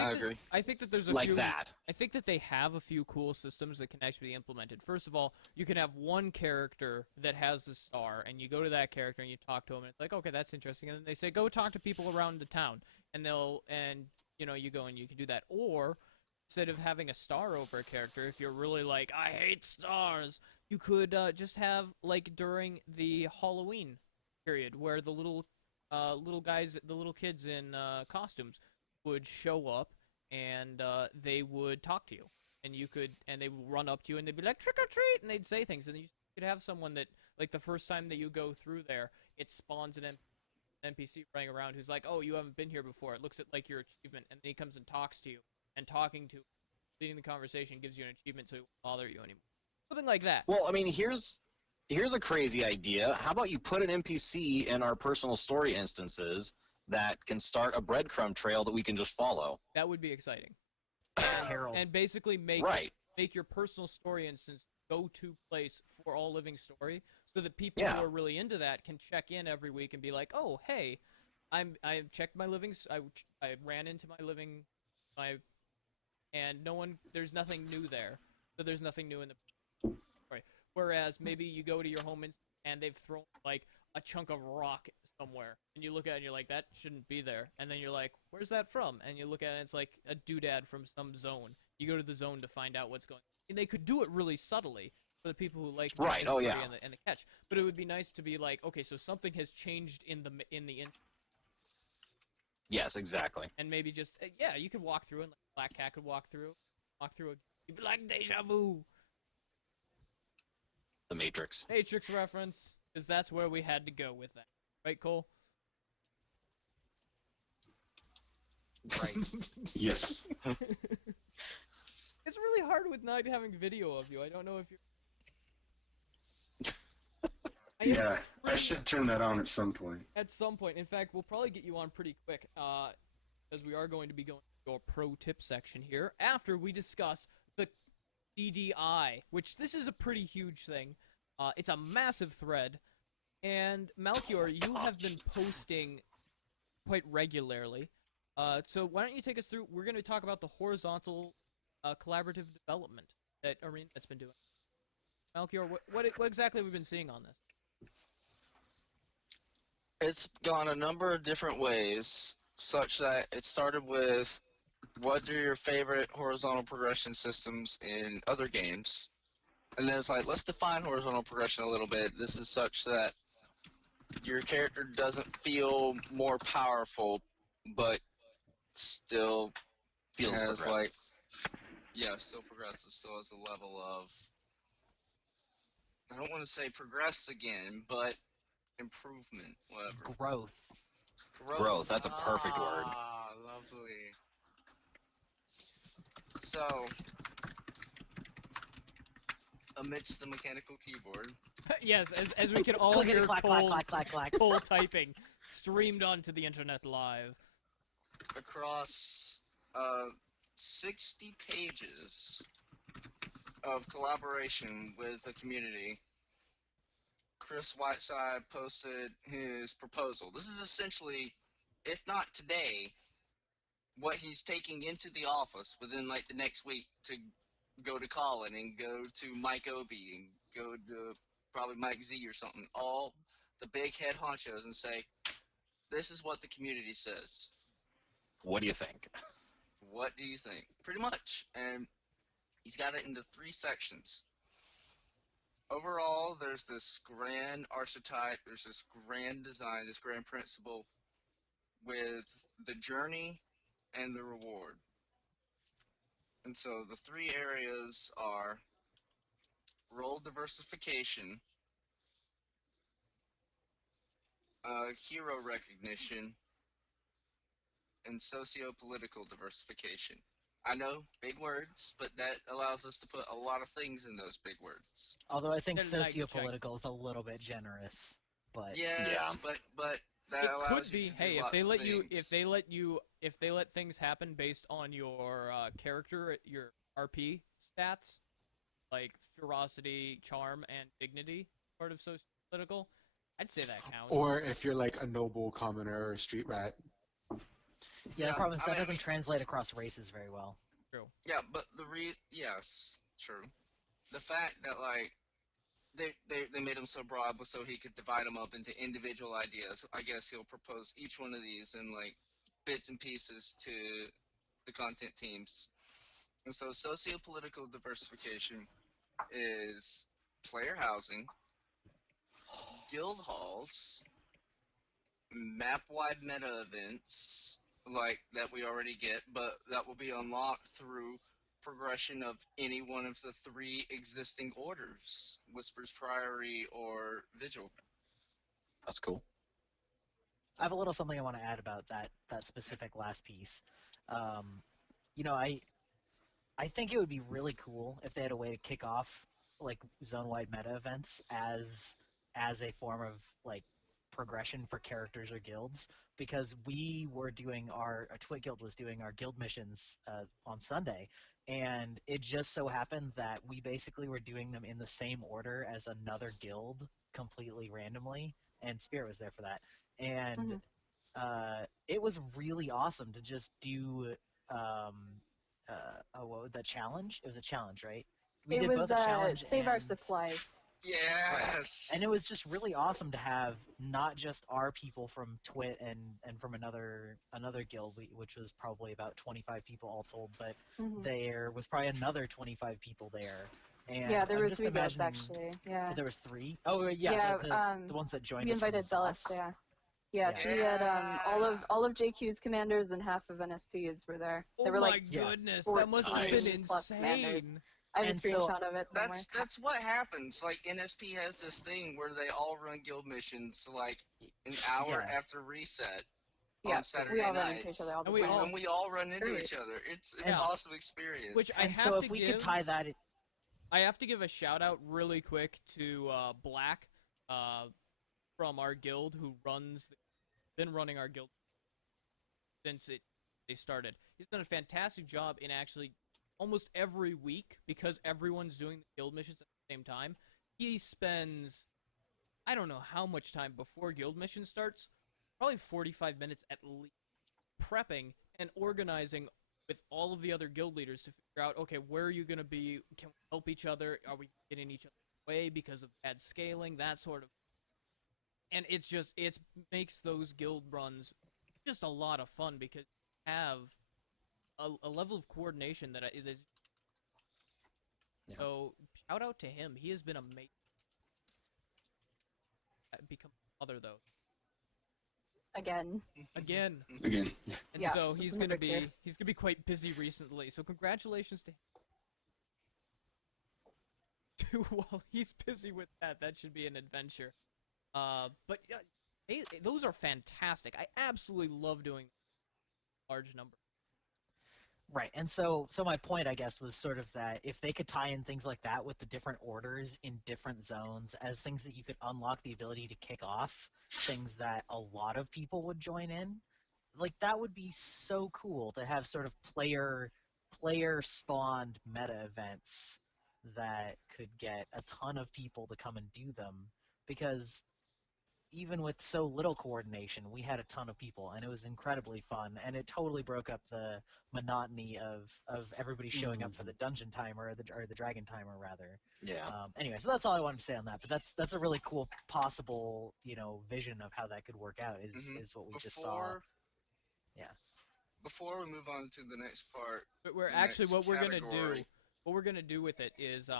I agree. I think that there's I think that they have a few cool systems that can actually be implemented. First of all, you can have one character that has the star, and you go to that character and you talk to them, and it's like, okay, that's interesting. And then they say, go talk to people around the town, and you go and you can do that. Or instead of having a star over a character, if you're really like, I hate stars, you could just have, like, during the Halloween period, where the little guys, the little kids in costumes would show up, and they would talk to you, and they would run up to you, and they'd be like, trick or treat, and they'd say things, and you could have someone that, like, the first time that you go through there, it spawns an NPC running around who's like, oh, you haven't been here before, it looks at like your achievement, and then he comes and talks to you, and leading the conversation gives you an achievement, so it won't bother you anymore. Something like that. Well, I mean, here's a crazy idea. How about you put an NPC in our personal story instances that can start a breadcrumb trail that we can just follow? That would be exciting. And basically make your personal story instance go-to place for all living story, so that people who are really into that can check in every week and be like, oh, hey, I checked my living, I ran into and there's nothing new there, so there's nothing new in the story. Whereas maybe you go to your home and they've thrown like a chunk of rock somewhere, and you look at it and you're like, that shouldn't be there, and then you're like, where's that from? And you look at it and it's like a doodad from some zone. You go to the zone to find out what's going on. And they could do it really subtly for the people who like the mystery and the catch, but it would be nice to be like, okay, so something has changed in the Yes, exactly. And maybe just you could walk through, and like Black Cat could walk through you'd be like, deja vu. The Matrix reference, because that's where we had to go with that. Right, Cole? Right. Yes. It's really hard with not having video of you. I don't know if you're... Yeah, I should turn that on at some point. At some point. In fact, we'll probably get you on pretty quick, because we are going to be going your pro tip section here after we discuss the CDI, which this is a pretty huge thing. It's a massive thread, and Malchior, you have been posting quite regularly. So why don't you take us through? We're going to talk about the horizontal collaborative development that ArenaNet's been doing. Malchior, what exactly have we been seeing on this? It's gone a number of different ways, such that it started with what are your favorite horizontal progression systems in other games? And then it's like, let's define horizontal progression a little bit. This is such that your character doesn't feel more powerful, but still Feels has progressive. like, yeah, still progressive, still has a level of, I don't want to say progress again, but improvement, whatever. Growth, that's a perfect word. Ah, lovely. So, amidst the mechanical keyboard, Yes, as we can all Clickety hear clack, Cole, clack, clack, clack, clack. Cole typing streamed onto the internet live. across 60 pages of collaboration with the community, Chris Whiteside posted his proposal. This is essentially, if not today, what he's taking into the office within like the next week to go to Colin and go to Mike Obie and go to probably Mike Z or something, all the big head honchos, and say, this is what the community says. What do you think? What do you think? Pretty much. And he's got it into 3 sections. Overall, there's this grand archetype, there's this grand design, this grand principle with the journey and the reward. And so the 3 areas are role diversification, hero recognition, and socio-political diversification. I know, big words, but that allows us to put a lot of things in those big words. Although I think They're like socio-political is a little bit generous, but Yes, Yeah. but that It allows could you be, to do hey, lots of if they let things happen based on your character, your RP stats, like ferocity, charm, and dignity, part of socio-political, I'd say that counts. Or if you're like a noble commoner or street rat. yeah, the problem is I that mean, doesn't translate across races very well. True. Yeah, but yes, true. The fact that like they made him so broad so he could divide them up into individual ideas. I guess he'll propose each one of these in like bits and pieces to the content teams. And so socio-political diversification is player housing, guild halls, map-wide meta events like that we already get, but that will be unlocked through progression of any one of the 3 existing orders, Whispers, Priory, or Vigil. That's cool. I have a little something I want to add about that specific last piece. You know, I think it would be really cool if they had a way to kick off like zone-wide meta events as a form of like progression for characters or guilds, because we were doing our Twit Guild was doing our guild missions on Sunday, and it just so happened that we basically were doing them in the same order as another guild completely randomly, and Spirit was there for that, and it was really awesome to just do the challenge. It was a challenge, right? We did both a challenge Save Our and- Supplies. Yes! And it was just really awesome to have not just our people from Twit and from another guild, which was probably about 25 people all told, but there was probably another 25 people there. And Yeah, there I'm were just 3 guilds imagining- actually. Yeah. There was 3? Oh, yeah, Yeah, the ones that joined We us from invited the zealots. sauce. Yeah. Yeah, so we had all of JQ's commanders and half of NSPs were there. Oh They were my like goodness, 14 that must have been plus commanders. insane. I have a And so- screenshot of it somewhere. That's what happens. Like, NSP has this thing where they all run guild missions, like, an hour Yeah. after reset Yeah, on Saturday we all run nights. into each other all the And we time. all- And we all run into Great. each other. It's an Yeah. awesome experience. Which I And have so to if we give, could tie that... I have to give a shout out really quick to Black from our guild, who been running our guild since they started. he's done a fantastic job in actually almost every week, because everyone's doing the guild missions at the same time. He spends, I don't know how much time before guild mission starts, probably 45 minutes at least, prepping and organizing with all of the other guild leaders to figure out, okay, where are you going to be? Can we help each other? Are we getting each other's way because of bad scaling? That sort of. And it's just, it makes those guild runs just a lot of fun, because you have a level of coordination that is. Yeah. So shout out to him. He has been amazing. Become a mother though. Again. Again. Again. And Yeah, so this he's is gonna number be two. quite busy recently. So congratulations to him. While he's busy with that, that should be an adventure. But yeah, those are fantastic. I absolutely love doing large numbers. Right, and so my point, I guess, was sort of that if they could tie in things like that with the different orders in different zones as things that you could unlock the ability to kick off, things that a lot of people would join in, like that would be so cool to have sort of player spawned meta events that could get a ton of people to come and do them, because even with so little coordination, we had a ton of people, and it was incredibly fun, and it totally broke up the monotony of everybody showing up for the dungeon timer, or the dragon timer, rather. Yeah. Anyway, so that's all I wanted to say on that, but that's a really cool possible, vision of how that could work out, is what we just saw. Yeah. Before we move on to the next part, But we're the actually, next what we're category- gonna do with it is,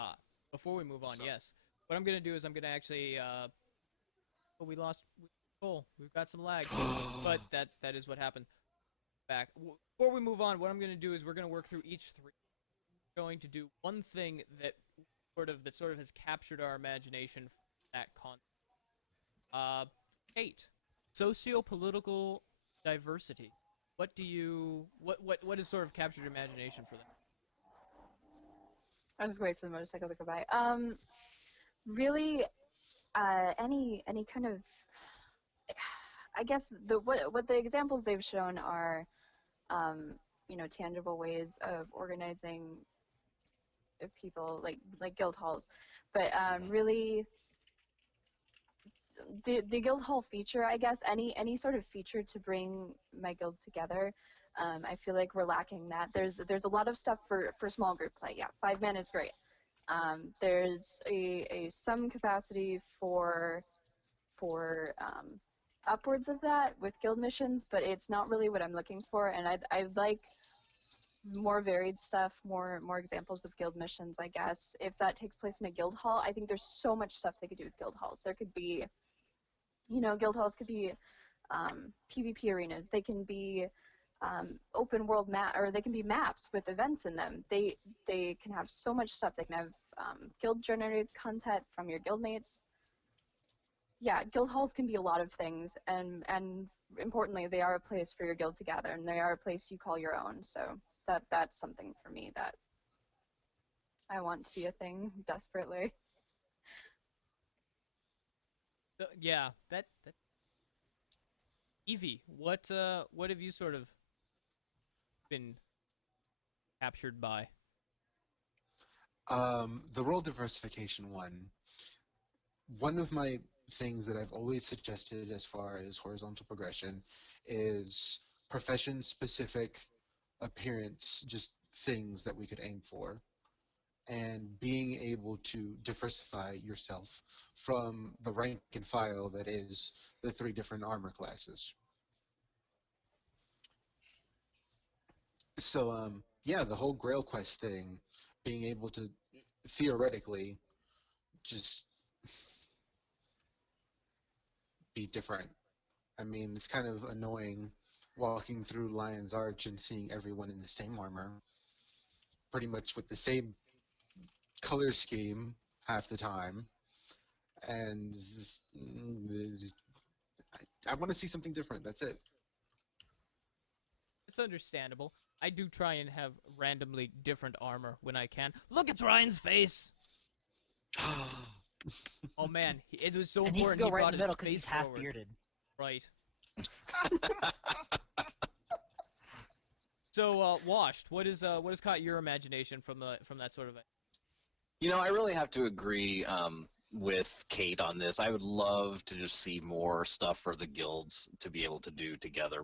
before we move on, So- yes, what I'm gonna do is I'm gonna actually, oh, we lost Cole. We've got some lag, but that is what happened. Back. Before we move on, what I'm gonna do is we're gonna work through each three. We're going to do one thing that sort of has captured our imagination for that concept. Kate, socio-political diversity. What has sort of captured your imagination for that? I'll just wait for the motorcycle to go by. Really, any kind of, I guess what the examples they've shown are, tangible ways of organizing people, like guild halls, but really, the guild hall feature, I guess, any sort of feature to bring my guild together. I feel like we're lacking that. There's a lot of stuff for small group play. Yeah, 5-man is great. There's some capacity for upwards of that with guild missions, but it's not really what I'm looking for. And I'd like more varied stuff, more examples of guild missions, I guess. If that takes place in a guild hall, I think there's so much stuff they could do with guild halls. There could be, guild halls could be PvP arenas. They can be open world or they can be maps with events in them. They can have so much stuff. They can have guild generated content from your guildmates. Yeah, guild halls can be a lot of things, and importantly, they are a place for your guild to gather, and they are a place you call your own. So that's something for me that I want to be a thing desperately. Yeah, that. Evie, what have you sort of been captured by? The role diversification one. One of my things that I've always suggested as far as horizontal progression is profession-specific appearance, just things that we could aim for, and being able to diversify yourself from the rank and file that is the 3 different armor classes. So, yeah, the whole Grail Quest thing, being able to theoretically just be different. I mean, it's kind of annoying walking through Lion's Arch and seeing everyone in the same armor, pretty much with the same color scheme half the time, and I want to see something different. That's it. It's understandable. I do try and have randomly different armor when I can. Look, it's Ryan's face! Oh man, it was so And he important can go right brought in the middle his because face he's half forward. bearded. Right. So, Washed, what has caught your imagination from that sort of? I really have to agree with Kate on this. I would love to just see more stuff for the guilds to be able to do together.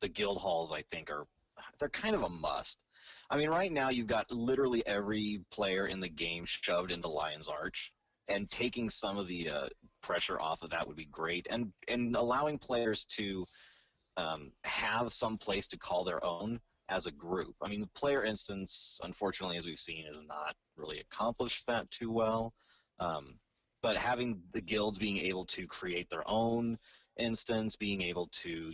The guild halls, I think, they're kind of a must. I mean, right now you've got literally every player in the game shoved into Lion's Arch, and taking some of the pressure off of that would be great, and allowing players to have some place to call their own as a group. I mean, the player instance, unfortunately, as we've seen, has not really accomplished that too well. But having the guilds being able to create their own instance, being able to,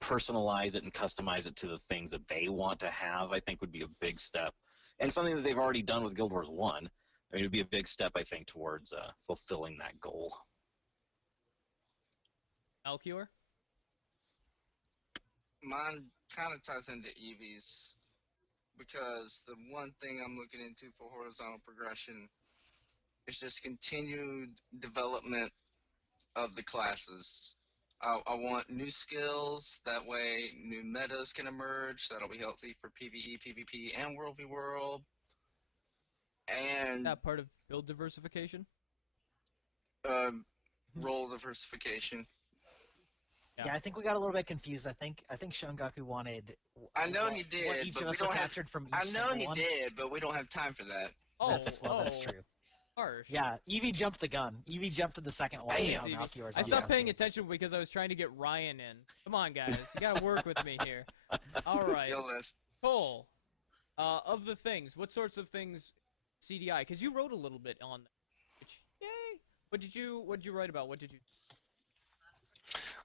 personalize it and customize it to the things that they want to have, I think would be a big step. And something that they've already done with Guild Wars 1. I mean, it would be a big step, I think, towards fulfilling that goal. Alkior? Mine kind of ties into Eevee's, because the one thing I'm looking into for horizontal progression is just continued development of the classes. I want new skills, that way new metas can emerge, that'll be healthy for PvE, PvP, and World v World. And That part of build diversification? Role diversification. Yeah, I think we got a little bit confused. I think Shungaku wanted. I know what, he what did, each but of we us don't were have. captured from each I know he one. did, but we don't have time for that. Oh, That's true. Harsh. Yeah, Eevee jumped the gun. Eevee jumped to the second one. Damn. and Alkior's I on stopped the paying outside. attention because I was trying to get Ryan in. Come on, guys. You gotta work with me here. All right. You'll live. Cole, of the things, what sorts of things CDI? Because you wrote a little bit on that. Which, yay! What did you write about? What did you?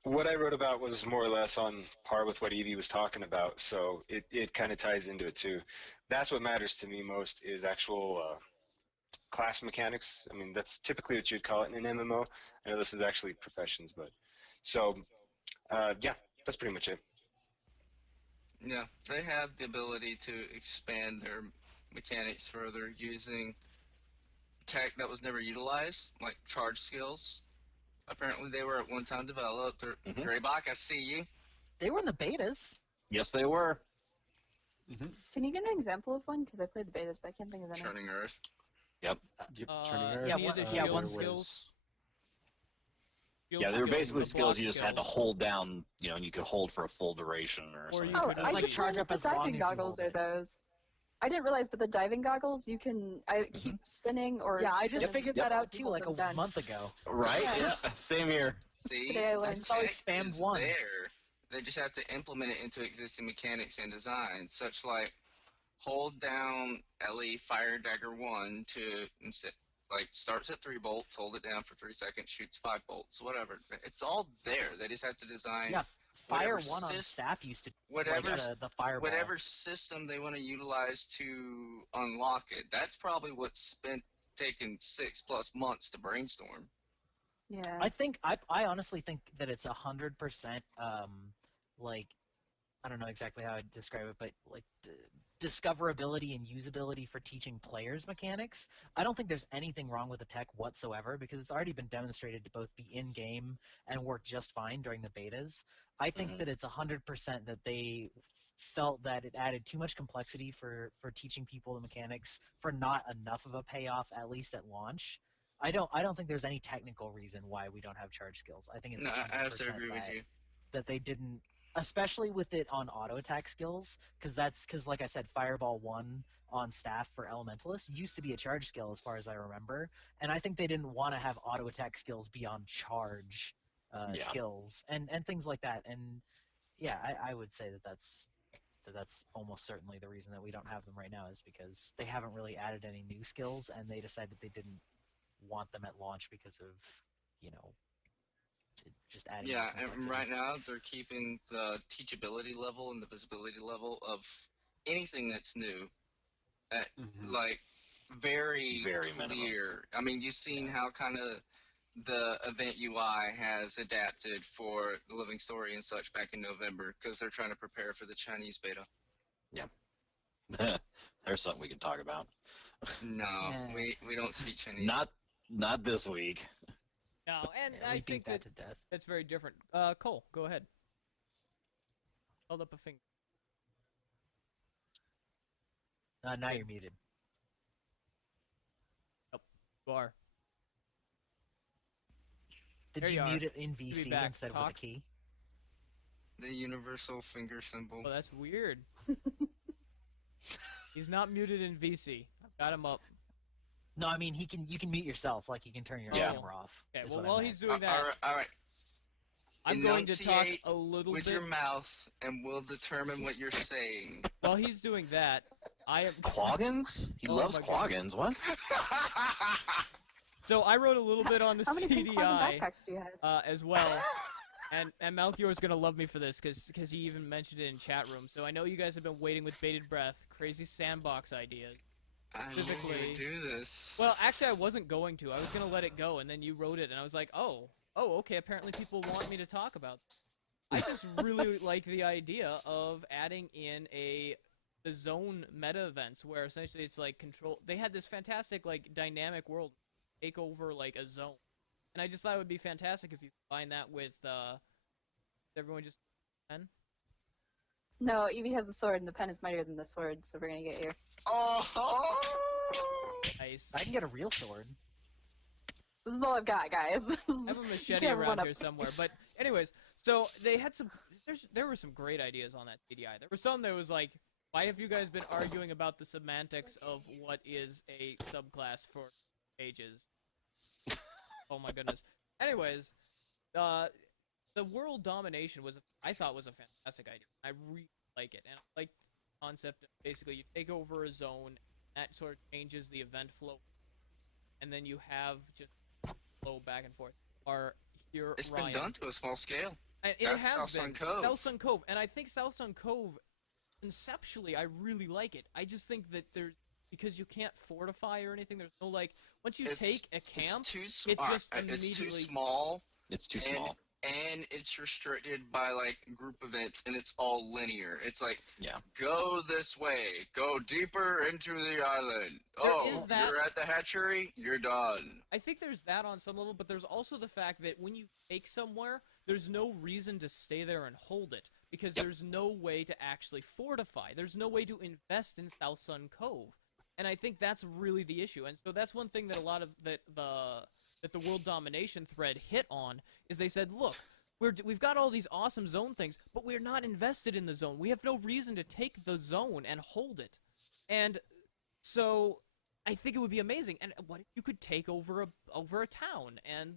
What I wrote about was more or less on par with what Evie was talking about, so it kind of ties into it too. That's what matters to me most is actual class mechanics. I mean, that's typically what you'd call it in an MMO. I know this is actually professions, but so yeah, that's pretty much it. Yeah, they have the ability to expand their mechanics further using tech that was never utilized, like charge skills. Apparently, they were at one time developed. Greybach, I see you. They were in the betas. Yes, they were. Can you give an example of one? Because I played the betas, but I can't think of any. Turning Earth. Yep. Turning Earth, yeah, one there skills. Yeah, they were basically the skills you block just had to skills. hold down, and you could hold for a full duration or Or something. you Oh, could I like just charge learned up the as long diving as you goggles hold are it. those. I didn't realize, but the diving goggles, you can keep spinning or. Yeah, I just spin figured until that out too, people like go a done. month ago. Right? Yeah. Yeah. Same here. See, Today I the learned. It's always tech spammed is one. there. They just have to implement it into existing mechanics and design, such like hold down LE Fire Dagger 1 to like starts at 3 bolts, hold it down for 3 seconds, shoots 5 bolts, whatever. It's all there. They just have to design Yeah, Fire whatever 1 on staff used to whatever like, the fireball. whatever system they want to utilize to unlock it. That's probably what's taken 6+ months to brainstorm. Yeah. I honestly think that it's 100% like I don't know exactly how I'd describe it, but like discoverability and usability for teaching players mechanics. I don't think there's anything wrong with the tech whatsoever because it's already been demonstrated to both be in-game and work just fine during the betas. I think that it's 100% that they felt that it added too much complexity for teaching people the mechanics for not enough of a payoff, at least at launch. I don't think there's any technical reason why we don't have charge skills. I think it's No, I have to 100% agree with you. that they didn't, especially with it on auto attack skills, because like I said, Fireball 1 on staff for Elementalists used to be a charge skill as far as I remember, and I think they didn't want to have auto attack skills beyond charge skills and things like that. And yeah, I would say that's almost certainly the reason that we don't have them right now is because they haven't really added any new skills, and they decided they didn't want them at launch because of just adding. Yeah, more and complexity. right now they're keeping the teachability level and the visibility level of anything that's new at like very Very clear. minimum. I mean, you've seen how kind of the event UI has adapted for the Living Story and such back in November because they're trying to prepare for the Chinese beta. Yeah. There's something we can talk about. No, Yeah. we don't speak Chinese. Not this week. No, and Yeah, I we think beat that to death. that's very different. Cole, go ahead. Hold up a finger. Now you're muted. You are. Did There you you are. mute it in You be VC back. instead Talk. with a key? The universal finger symbol. Oh, that's weird. He's not muted in VC. I've got him up. No, I mean you can mute yourself, like you can turn your Yeah. camera off. Okay, is well, what I while meant. he's doing that, All right. I'm going to talk a little with bit. your mouth, and we'll determine what you're saying. While he's doing that, I am. Quaggins? He Oh loves my goodness. Quaggins. What? So I wrote a little bit on the How many pink carbon CDI backpacks do you have? as well. And Malchior's gonna love me for this because he even mentioned it in chat room. So I know you guys have been waiting with bated breath. Crazy sandbox ideas. I knew you'd do this. Well, actually, I wasn't going to. I was gonna let it go, and then you wrote it, and I was like, oh, okay. Apparently, people want me to talk about this. I just really like the idea of adding in the zone meta events where essentially it's like control. They had this fantastic like dynamic world take over like a zone, and I just thought it would be fantastic if you combine that with everyone just pen. No, Evie has a sword, and the pen is mightier than the sword, so we're gonna get you. Oh! Nice. I can get a real sword. This is all I've got, guys. I have a machete around here somewhere, but anyways, so they had there were some great ideas on that CDI. There were some that was like, why have you guys been arguing about the semantics of what is a subclass for ages? Oh my goodness. Anyways, the world domination I thought was a fantastic idea. I really like it, and I like the concept of basically you take over a zone, that sort of changes the event flow, and then you have just flow back and forth. It's been done to a small scale. And it That's has South Sun been. Cove. South Sun Cove, and I think South Sun Cove, conceptually, I really like it. I just think that because you can't fortify or anything, there's no like, once you take a camp, it's just it's too immediately. small. It's too small. And it's restricted by like group events, and it's all linear. It's like, Yeah. go this way, go deeper into the island. is that- you're at the hatchery, you're done. I think there's that on some level, but there's also the fact that when you take somewhere, there's no reason to stay there and hold it, because there's no way to actually fortify. There's no way to invest in South Sun Cove. And I think that's really the issue. And so that's one thing that a lot of that the world domination thread hit on, is they said, look, we've got all these awesome zone things, but we're not invested in the zone. We have no reason to take the zone and hold it. And so I think it would be amazing. And what if you could take over a town and,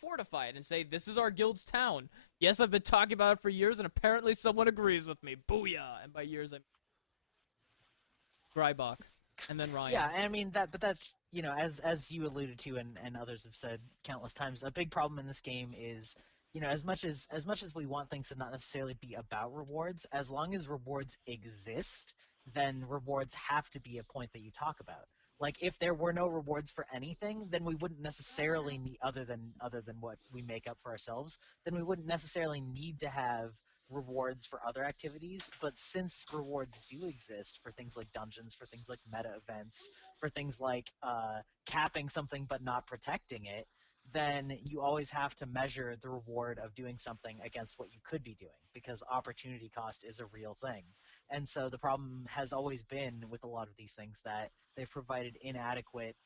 fortify it and say, this is our guild's town. Yes, I've been talking about it for years, and apparently someone agrees with me. Booyah! And by years, I mean Grybach. And then Ryan. Yeah, I mean that's as you alluded to and others have said countless times, a big problem in this game is, as much as we want things to not necessarily be about rewards, as long as rewards exist, then rewards have to be a point that you talk about. Like, if there were no rewards for anything, then we wouldn't necessarily need, other than what we make up for ourselves, then we wouldn't necessarily need to have rewards for other activities. But since rewards do exist for things like dungeons, for things like meta events, for things like capping something but not protecting it, then you always have to measure the reward of doing something against what you could be doing, because opportunity cost is a real thing. And so the problem has always been with a lot of these things that they've provided inadequate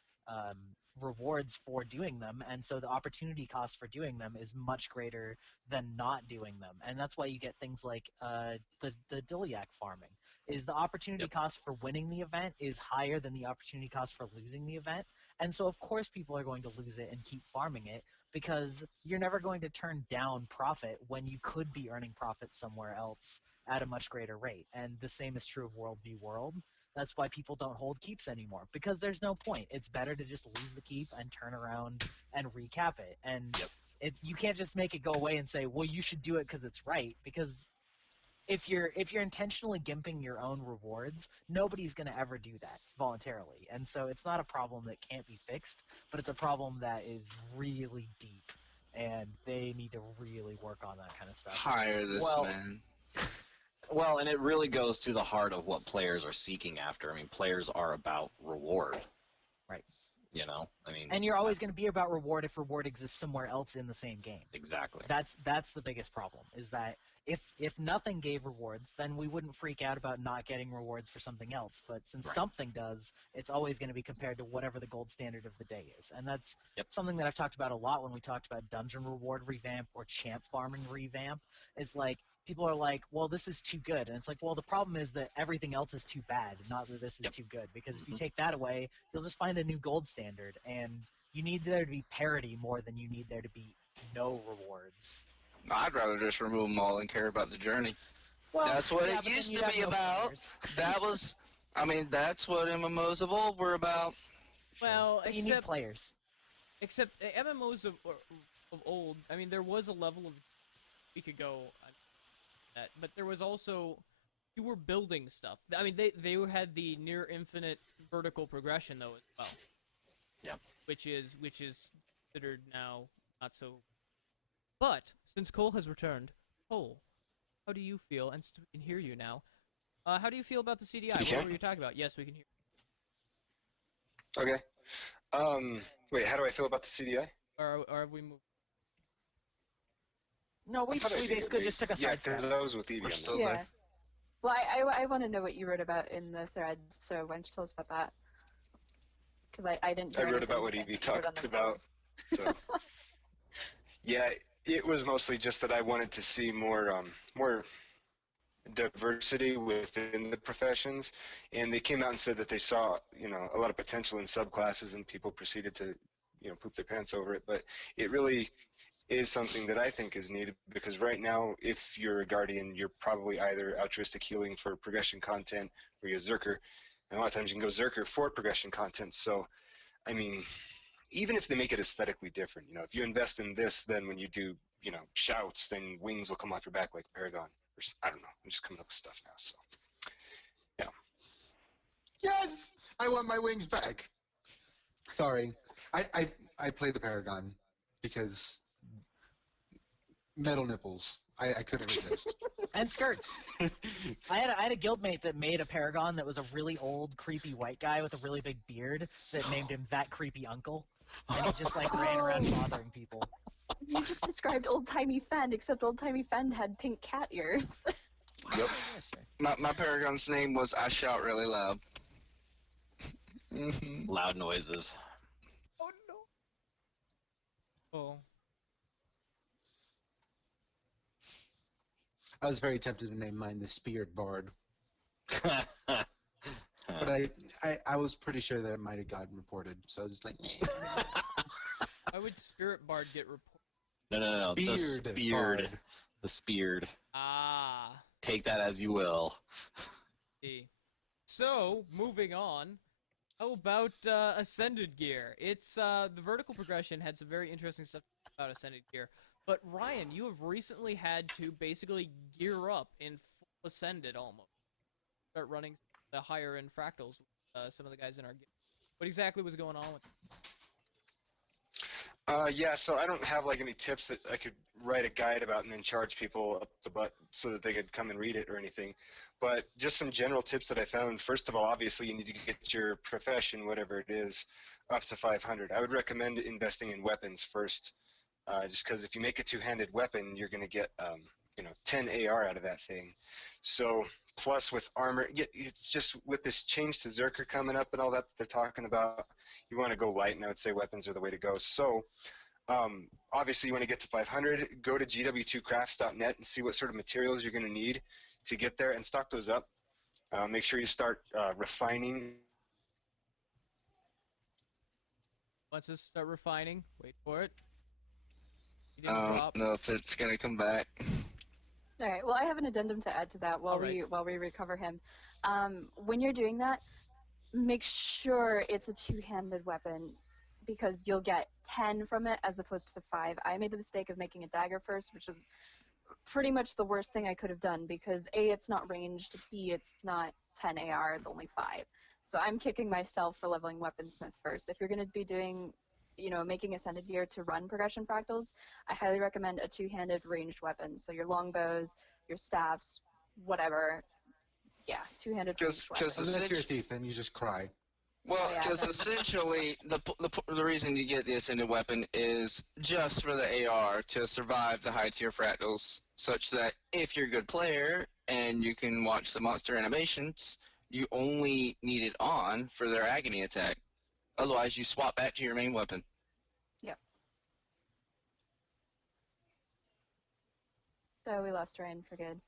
rewards for doing them, and so the opportunity cost for doing them is much greater than not doing them. And that's why you get things like the Diliac farming. Is the opportunity cost for winning the event is higher than the opportunity cost for losing the event, and so of course people are going to lose it and keep farming it, because you're never going to turn down profit when you could be earning profit somewhere else at a much greater rate. And the same is true of World v. World. That's why people don't hold keeps anymore, because there's no point. It's better to just lose the keep and turn around and recap it. And you can't just make it go away and say, well, you should do it because it's right, because if you're intentionally gimping your own rewards, nobody's going to ever do that voluntarily. And so it's not a problem that can't be fixed, but it's a problem that is really deep, and they need to really work on that kind of stuff. Hire this man. Well, and it really goes to the heart of what players are seeking after. I mean, players are about reward. Right. You know, I mean. And you're always going to be about reward if reward exists somewhere else in the same game. Exactly. That's the biggest problem, is that if nothing gave rewards, then we wouldn't freak out about not getting rewards for something else. But since something does, it's always going to be compared to whatever the gold standard of the day is. And that's something that I've talked about a lot when we talked about dungeon reward revamp or champ farming revamp, is like, people are like, well, this is too good. And it's like, well, the problem is that everything else is too bad, not that this is too good. Because if you take that away, you'll just find a new gold standard. And you need there to be parity more than you need there to be no rewards. I'd rather just remove them all and care about the journey. Well, that's what it used to be about. That was, I mean, that's what MMOs of old were about. Well, you need players. Except MMOs of old, I mean, there was a level of we could go that, but there was also, you were building stuff. I mean, they had the near infinite vertical progression though as well. Yeah. Which is considered now not so. But since Cole has returned, Cole, how do you feel? And we can hear you now. How do you feel about the CDI? What were you talking about? Yes, we can hear. Okay. Wait, how do I feel about the CDI? Or have we moved? No, we basically just took a side step. Yeah, because I was with Evie. We're still there. Well, I want to know what you wrote about in the thread, so why don't you tell us about that? Because I didn't. I wrote about what Evie talked about. So, yeah, it was mostly just that I wanted to see more diversity within the professions, and they came out and said that they saw, a lot of potential in subclasses, and people proceeded to, poop their pants over it. But it really is something that I think is needed, because right now, if you're a Guardian, you're probably either altruistic healing for progression content, or you're a Zerker, and a lot of times you can go Zerker for progression content. So, I mean, even if they make it aesthetically different, if you invest in this, then when you do, shouts, then wings will come off your back like Paragon. Or, I don't know. I'm just coming up with stuff now. So, yeah. Yes, I want my wings back. Sorry, I played the Paragon because metal nipples. I couldn't resist. And skirts. I had a guildmate that made a Paragon that was a really old, creepy white guy with a really big beard that named him That Creepy Uncle. And he just, ran around bothering people. You just described old-timey Fend, except old-timey Fend had pink cat ears. Yep. My Paragon's name was I Shout Really Loud. Loud noises. Oh, no. Oh. I was very tempted to name mine the Speared Bard. But I was pretty sure that it might have gotten reported, so I was just like, Why would Spirit Bard get reported? No. The Speared. The Speared. Ah. Take that as you will. See. So, moving on. How about Ascended Gear? It's the vertical progression had some very interesting stuff about Ascended Gear. But Ryan, you have recently had to basically gear up in full Ascended almost. Start running the higher end fractals with some of the guys in our game. What exactly was going on with them? Yeah, so I don't have any tips that I could write a guide about and then charge people up the butt so that they could come and read it or anything. But just some general tips that I found. First of all, obviously you need to get your profession, whatever it is, up to 500. I would recommend investing in weapons first, just because if you make a two-handed weapon, you're going to get 10 AR out of that thing. So plus with armor, it's just with this change to Zerker coming up and all that they're talking about, you want to go light, and I would say weapons are the way to go. So obviously you want to get to 500, go to gw2crafts.net and see what sort of materials you're going to need to get there and stock those up. Make sure you start refining. Once it start refining, wait for it. I don't know if it's going to come back. All right. Well, I have an addendum to add to that while we recover him. When you're doing that, make sure it's a two-handed weapon, because you'll get 10 from it as opposed to 5. I made the mistake of making a dagger first, which was pretty much the worst thing I could have done, because A, it's not ranged, B, it's not 10 AR, it's only 5. So I'm kicking myself for leveling Weaponsmith first. If you're going to be doing, making Ascended Gear to run progression fractals, I highly recommend a two-handed ranged weapon. So your longbows, your staffs, whatever. Yeah, two-handed ranged weapons. Unless you're a thief, then you just cry. Well, Oh, yeah, because that's- essentially the reason you get the ascended weapon is just for the AR to survive the high tier fractals, such that if you're a good player and you can watch the monster animations, you only need it on for their agony attack. Otherwise, you swap back to your main weapon. So we lost Ryan for good.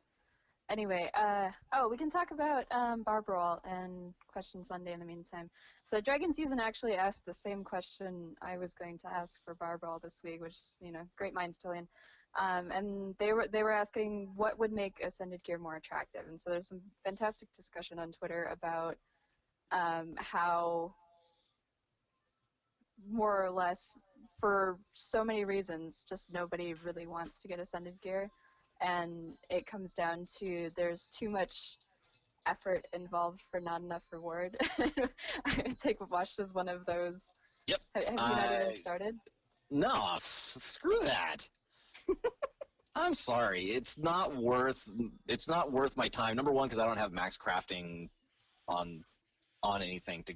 Anyway, we can talk about Barbarol and Question Sunday in the meantime. So Dragon Season actually asked the same question I was going to ask for Barbarol this week, which is, great minds, Tillian. And they were asking what would make Ascended Gear more attractive. And so there's some fantastic discussion on Twitter about how more or less, for so many reasons, just nobody really wants to get Ascended Gear. And it comes down to there's too much effort involved for not enough reward. I take Washed as one of those. Yep. Have you not even started? No, screw that. I'm sorry. It's not worth my time. Number one, because I don't have max crafting on anything to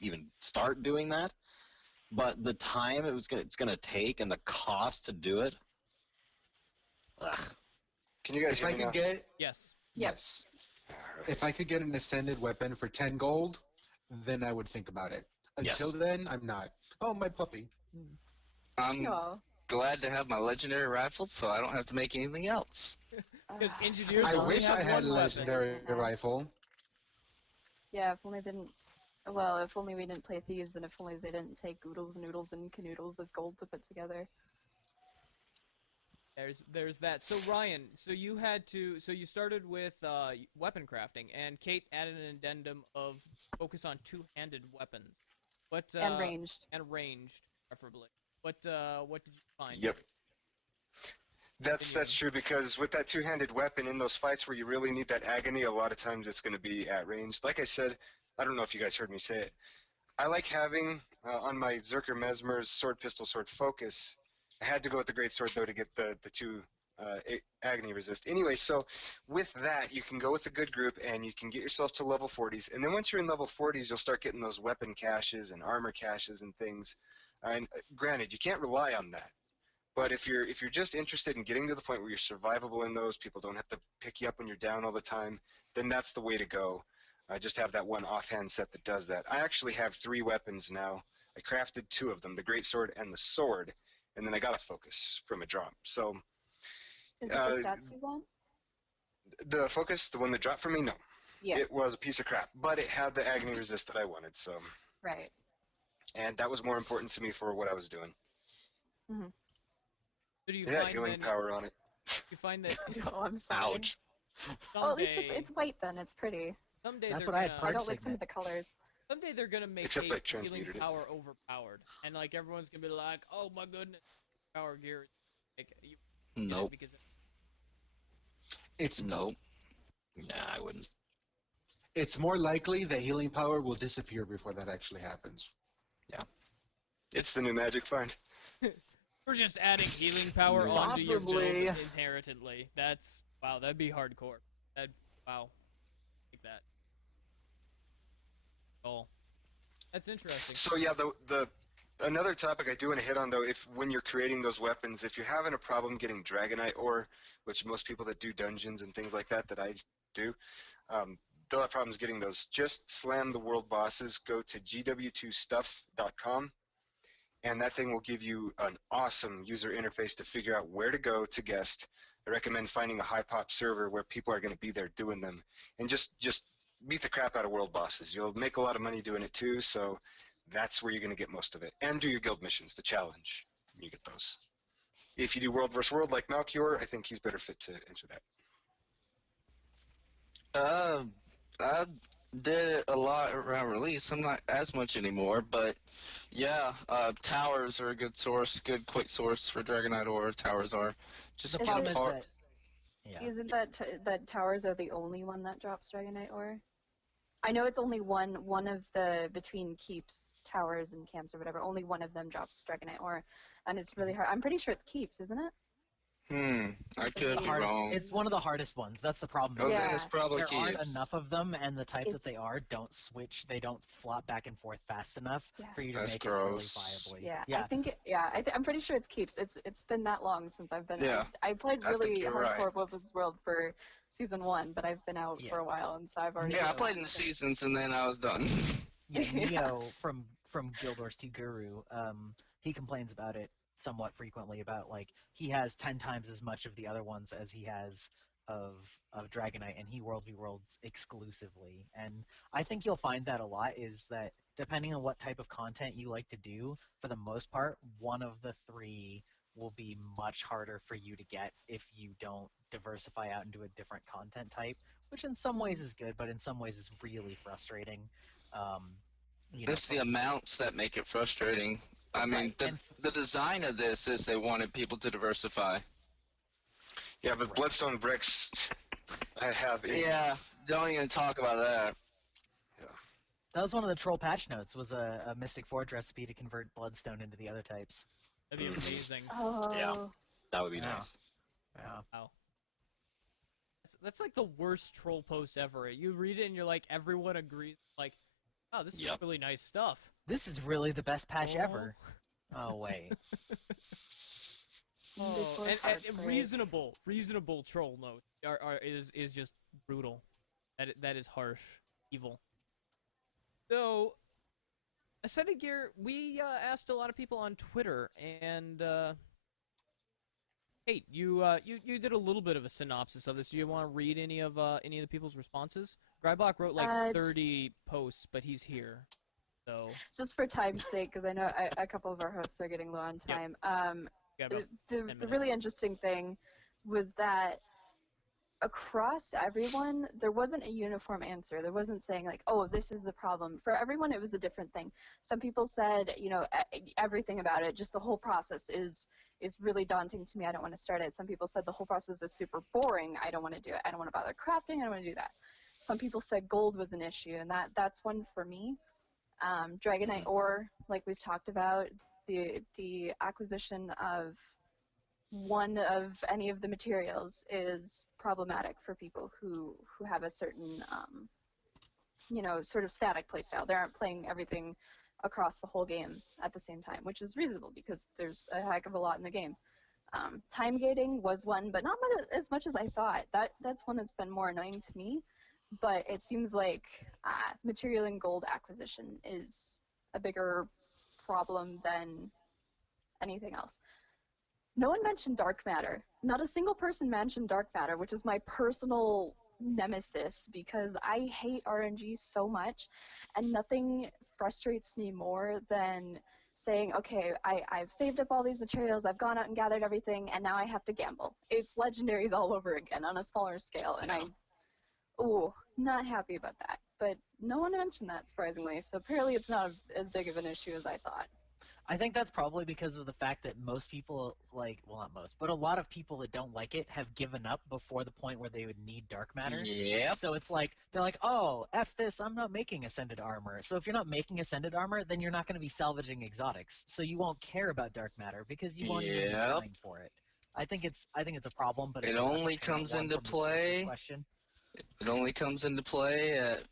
even start doing that. But the time it's gonna take and the cost to do it. Ugh. Can you guys If hear I me could now? get Yes. yes, if I could get an ascended weapon for 10 gold, then I would think about it. Until Yes. then, I'm not. Oh, my puppy. I'm No. glad to have my legendary rifle, so I don't have to make anything else. Because engineers I only wish have I had a one weapon. legendary rifle. Yeah, if only we didn't play Thieves, and if only they didn't take oodles and oodles and canoodles of gold to put together. There's that. So Ryan, so you started with weapon crafting, and Kate added an addendum of focus on two-handed weapons. But And ranged. And ranged, preferably. But what did you find? Yep. That's true, because with that two-handed weapon in those fights where you really need that agony, a lot of times it's going to be at range. Like I said, I don't know if you guys heard me say it. I like having on my Zerker Mesmer's sword pistol sword focus. I had to go with the great sword though to get the two agony resist. Anyway, so with that you can go with a good group and you can get yourself to level 40s, and then once you're in level 40s you'll start getting those weapon caches and armor caches and things. And granted, you can't rely on that. But if you're just interested in getting to the point where you're survivable in those, people don't have to pick you up when you're down all the time, then that's the way to go. Just have that one offhand set that does that. I actually have 3 weapons now. I crafted 2 of them, the greatsword and the sword, and then I got a focus from a drop. So Is it the stats you want? the focus, the one that dropped from me, no. Yeah. It was a piece of crap, but it had the agony resist that I wanted, so. Right. And that was more important to me for what I was doing. Mm-hmm. So do you It had find healing then, power on it. you find that Oh, I'm sorry. Ouch. Well, at least someday, it's white then. It's pretty. someday That's they're what I had gonna, I Purge don't like some of Signet. the colors. someday they're gonna make Except a I healing transmuted it. power overpowered, and like everyone's gonna be like, "Oh my goodness, power gear!" Like you get it Nope. because It's Nope. Nah, I wouldn't. it's more likely that healing power will disappear before that actually happens. It's the new magic find. we're just adding healing power onto your build Possibly. inherently. That's wow, that'd be hardcore. Wow, like that. Oh, that's interesting. So yeah, the another topic I do want to hit on though, if when you're creating those weapons, if you're having a problem getting Dragonite ore, which most people that do dungeons and things like that I do, they'll have problems getting those. Just slam the world bosses, go to gw2stuff.com, and that thing will give you an awesome user interface to figure out where to go to guest. I recommend finding a high pop server where people are going to be there doing them, and just beat the crap out of world bosses. You'll make a lot of money doing it too, so that's where you're going to get most of it. And do your guild missions, the challenge. You get those. If you do world versus world like Malchior, I think he's better fit to answer that. I did it a lot around release. I'm not as much anymore, but yeah, towers are a good source, good quick source for Dragonite ore. Towers are just a Is Problem it- is part. that yeah. Isn't that towers are the only one that drops Dragonite ore? I know it's only one of the between keeps, towers, and camps or whatever. Only one of them drops Dragonite ore, and it's really hard. I'm pretty sure it's keeps, isn't it? I could be Hardest, wrong. it's one of the hardest ones. That's the problem. Okay, Yeah. it's probably There aren't Keeps. enough of them, and the type that they It's- are don't switch. They don't flop back and forth fast enough Yeah. for you to That's make it really gross. viably. Yeah, I think I'm pretty sure it's Keeps. It's been that long since I've been. Yeah, I played I think really you're hardcore right. Wobbles World for season 1, but I've been out Yeah. for a while, and so I've already. Yeah, I played in the seasons and then I was done. Yeah, Yeah. Neo from Guild Wars 2 Guru, he complains about it somewhat frequently about like he has 10 times as much of the other ones as he has of Dragonite, and he World v Worlds exclusively. And I think you'll find that a lot is that depending on what type of content you like to do, for the most part, one of the three will be much harder for you to get if you don't diversify out into a different content type, which in some ways is good, but in some ways is really frustrating. It's the amounts that make it frustrating. I mean, Right, the design of this is they wanted people to diversify. Yeah, but Bloodstone bricks, I have. Yeah, don't even talk about that. that was one of the troll patch notes, was a Mystic Forge recipe to convert Bloodstone into the other types. That'd be amazing. Oh. Yeah. That would be Yeah. nice. Yeah. Wow. That's like the worst troll post ever. You read it and you're like, everyone agrees. Like, oh, this is Yep. really nice stuff. This is really the best patch Oh. ever. Oh wait. Oh, Before and heartbreak. reasonable troll notes is just brutal. That is harsh, evil. So, Ascended Gear, we asked a lot of people on Twitter, and Kate, you did a little bit of a synopsis of this. Do you want to read any of the people's responses? Grybach wrote like 30 posts, but he's here, so Just for time's sake, because I know a couple of our hosts are getting low on time. got about 10 The minutes. really interesting thing was that across everyone, there wasn't a uniform answer. There wasn't saying like, oh, this is the problem. For everyone, it was a different thing. Some people said, everything about it, just the whole process is really daunting to me. I don't want to start it. Some people said the whole process is super boring. I don't want to do it. I don't want to bother crafting. I don't want to do that. Some people said gold was an issue, and that's one for me. Dragonite ore, like we've talked about, the acquisition of one of any of the materials is problematic for people who have a certain sort of static playstyle. They aren't playing everything across the whole game at the same time, which is reasonable because there's a heck of a lot in the game. Time gating was one, but not as much as I thought. That's one that's been more annoying to me, but it seems like material and gold acquisition is a bigger problem than anything else. No one mentioned dark matter. Not a single person mentioned dark matter, which is my personal nemesis because I hate RNG so much, and nothing frustrates me more than saying, okay, I've saved up all these materials, I've gone out and gathered everything, and now I have to gamble. It's legendaries all over again on a smaller scale, and not happy about that. But no one mentioned that, surprisingly, so apparently it's not as big of an issue as I thought. I think that's probably because of the fact that most people, not most, but a lot of people that don't like it have given up before the point where they would need dark matter. Yep. So it's like, they're like, oh, F this, I'm not making Ascended Armor. So if you're not making Ascended Armor, then you're not going to be salvaging exotics. So you won't care about dark matter because you won't even be trying for it. I think it's a problem, but it's It only comes into play. Question. It only comes into play at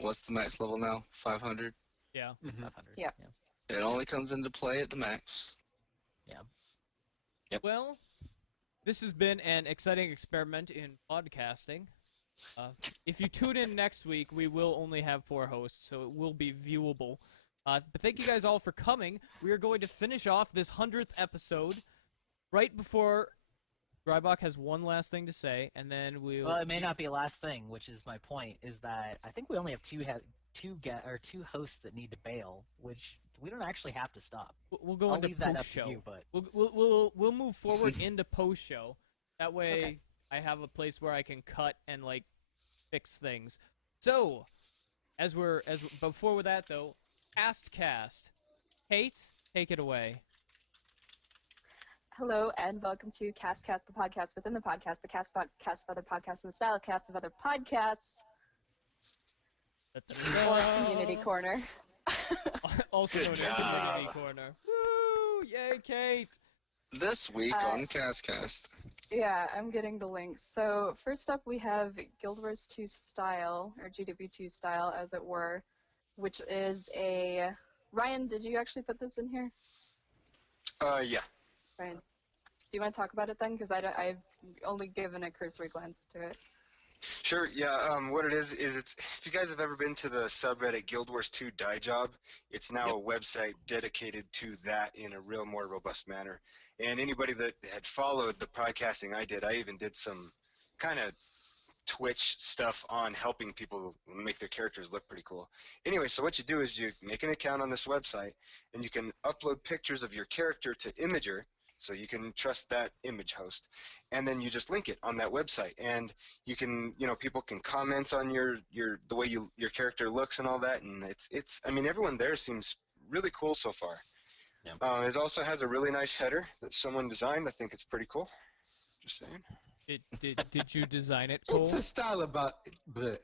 what's the max level now? 500. Yeah. 500. Yeah. It only comes into play at the max. Yep. Well, this has been an exciting experiment in podcasting. If you tune in next week, we will only have 4 hosts, so it will be viewable. But thank you guys all for coming. We are going to finish off this 100th episode right before Grybach has one last thing to say, and then we'll... Well, it may not be a last thing, which is my point, is that I think we only have two hosts that need to bail, which we don't actually have to stop. We'll go I'll into leave that up post-show. to you, but We'll move forward into post-show. That way, Okay. I have a place where I can cut and fix things. So, before that though, cast. Kate, take it away. Hello and welcome to Cast, the podcast within the podcast of other podcasts, and the style cast of other podcasts. Or Community Corner. Also known as Good Community job. Corner. Woo! Yay, Kate! This week on CastCast. Yeah, I'm getting the links. So first up we have Guild Wars 2 Style, or GW2 Style as it were, which is a... Ryan, did you actually put this in here? Yeah. Ryan, do you want to talk about it then? Because I've only given a cursory glance to it. Sure, yeah, what it is it's, if you guys have ever been to the subreddit Guild Wars 2 Die Job, it's now a website dedicated to that in a real more robust manner. And anybody that had followed the podcasting I did, I even did some kind of Twitch stuff on helping people make their characters look pretty cool. Anyway, so what you do is you make an account on this website, and you can upload pictures of your character to Imager, so you can trust that image host, and then you just link it on that website, and you can, people can comment on the way your character looks and all that, and it's I mean, everyone there seems really cool so far. Yeah. It also has a really nice header that someone designed. I think it's pretty cool. Just saying. Did you design it, Cole? It's a style about,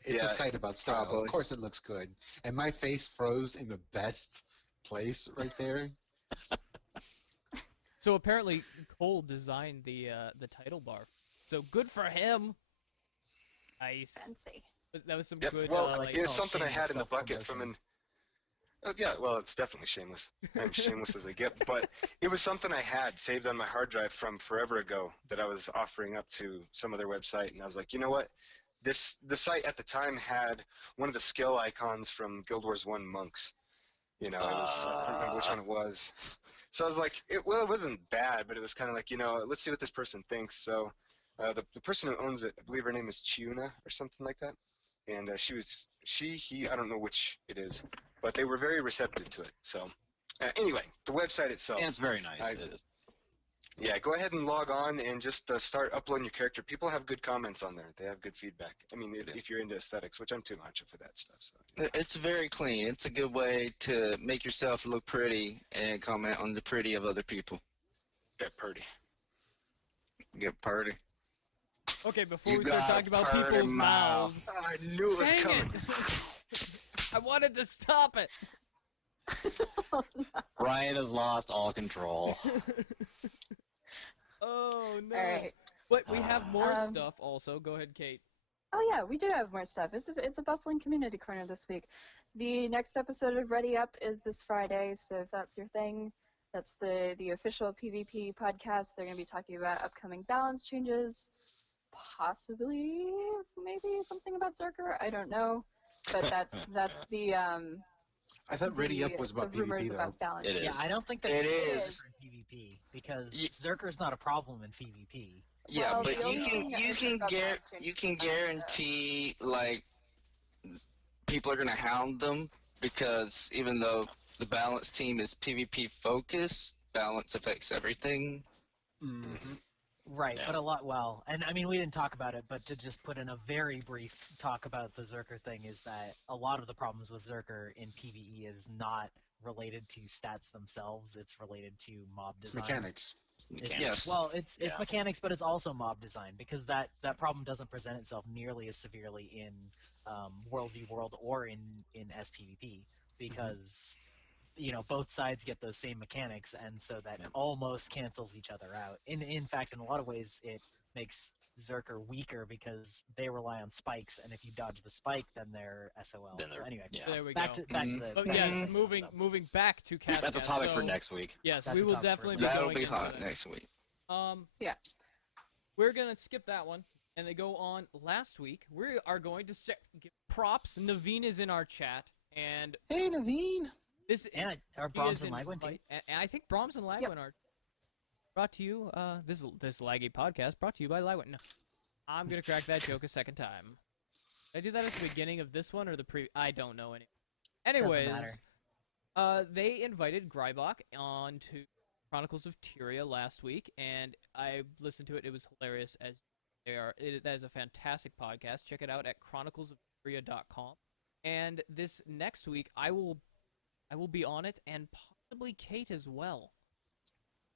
it's a site about style. Probably. Of course, it looks good, and my face froze in the best place right there. So apparently, Cole designed the title bar. So good for him. Nice. Fancy. That was some Yep. good. Well, it's something I had in the bucket from an. Oh, yeah, well, it's definitely shameless. I'm shameless as I get, but it was something I had saved on my hard drive from forever ago that I was offering up to some other website, and I was like, you know what? The site at the time had one of the skill icons from Guild Wars 1 Monks. I don't remember which one it was. So I was like, it wasn't bad, but it was kind of like, let's see what this person thinks. So the person who owns it, I believe her name is Chiuna or something like that, and he, I don't know which it is, but they were very receptive to it. So anyway, the website itself. And it's very nice. It is. Yeah, go ahead and log on and just start uploading your character. People have good comments on there. They have good feedback. I mean, if you're into aesthetics, which I'm too much for that stuff. So. It's very clean. It's a good way to make yourself look pretty and comment on the pretty of other people. Get pretty. Get party. Okay, before we start talking about people's mouths. I knew it was coming. I wanted to stop it. Oh, no. Ryan has lost all control. Oh no! All right. But we have more stuff also. Go ahead, Kate. Oh yeah, we do have more stuff. It's a bustling community corner this week. The next episode of Ready Up is this Friday, so if that's your thing, that's the official PvP podcast. They're going to be talking about upcoming balance changes, possibly maybe something about Zerker. I don't know, but that's the I thought Ready Up was about the rumors PvP, though. about balance. It is. Yeah, I don't think that It is is. in PvP because Zerker's not a problem in PvP. Yeah, Well, but the only thing that is about balance changes you can is that, guarantee like people are gonna hound them because even though the balance team is PvP focused, balance affects everything. Mm-hmm. Right, Yeah. but and I mean, we didn't talk about it, but to just put in a very brief talk about the Zerker thing is that a lot of the problems with Zerker in PvE is not related to stats themselves, it's related to mob It's design. mechanics. Yes. Well, it's Yeah. mechanics, but it's also mob design because that problem doesn't present itself nearly as severely in World v World or in SPVP because both sides get those same mechanics, and so that almost cancels each other out. In fact, in a lot of ways, it makes Zerker weaker because they rely on spikes, and if you dodge the spike, then they're SOL. Then they're- So anyway, yeah. There we back go. to the. Oh back yes, to the moving so. moving back to Cascade. That's a topic for next week. Yes, That's we a will topic for definitely be That'll going be into hot that. next week. Yeah. We're gonna skip that one, and they go on last week. We are going to give props. Naveen is in our chat, and Hey, Naveen. this And our he Brahms is and an Lagwin too. invite- and I think Brahms and Lagwin are brought to you. This laggy podcast brought to you by Lagwin. No, I'm gonna crack that joke a second time. Did I do that at the beginning of this one or the pre? I don't know any. Anyways, matter. they invited Grybach on to Chronicles of Tyria last week, and I listened to it. It was hilarious. As they are, that is a fantastic podcast. Check it out at chroniclesoftyria.com. And this next week, I will be on it, and possibly Kate as well.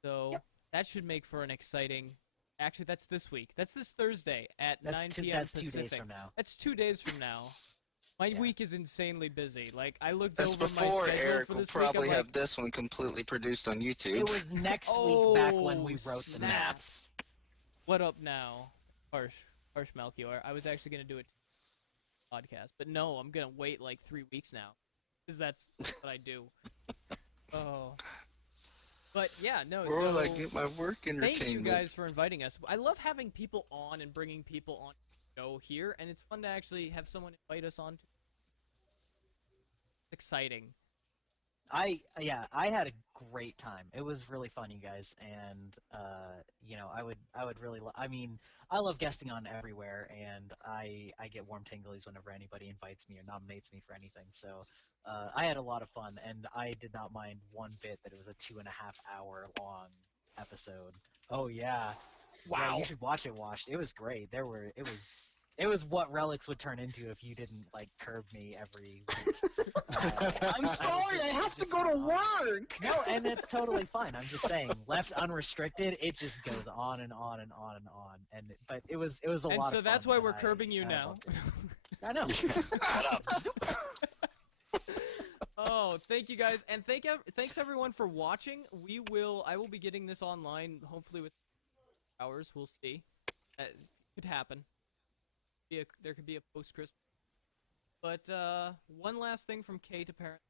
So that should make for an exciting. Actually, that's this week. That's this Thursday at 9 p.m. That's Pacific. 2 days from now. That's 2 days from now. My Yeah. week is insanely busy. Like, I looked That's over my before schedule Eric for will this week. I'm probably like, have this one completely produced on YouTube. It was next week back when we wrote the snap. notes. What up now? Harsh Melchior. I was actually gonna do it podcast, but no, I'm gonna wait like 3 weeks now, because that's what I do. Oh, but yeah, no. Or So I get my work entertainment. thank you guys for inviting us. I love having people on and bringing people on the show here, and it's fun to actually have someone invite us on. It's exciting. I had a great time. It was really fun, you guys, and I would really. I mean, I love guesting on everywhere, and I get warm tinglies whenever anybody invites me or nominates me for anything. So I had a lot of fun, and I did not mind one bit that it was a 2.5-hour long episode. Oh yeah, Wow. Yeah, you should watch it. It was great. It was what Relics would turn into if you didn't like curb me every week. I'm sorry, I have to go to work. No, and it's totally fine. I'm just saying, left unrestricted, it just goes on and on and on and on. But it was a lot of fun. And so that's why and we're curbing you I now. loved it. I know. Oh, thank you guys, and thanks everyone for watching. I will be getting this online hopefully with hours. We'll see. It could happen. There could be a post-Christmas. But one last thing from Kay to parent.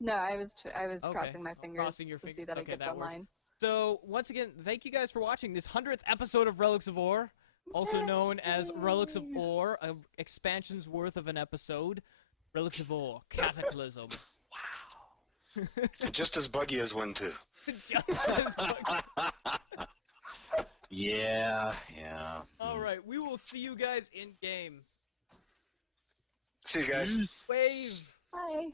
No, I was Okay. crossing my Oh, fingers crossing your to fing- see that it okay, gets that works. online. So once again, thank you guys for watching this 100th episode of Relics of Orr, also known as Relics of Orr, an expansion's worth of an episode. Relics of Orr, Cataclysm. Just as buggy as one, too. Just as fucking- Yeah. All right, we will see you guys in game. See you guys. Wave. Hi.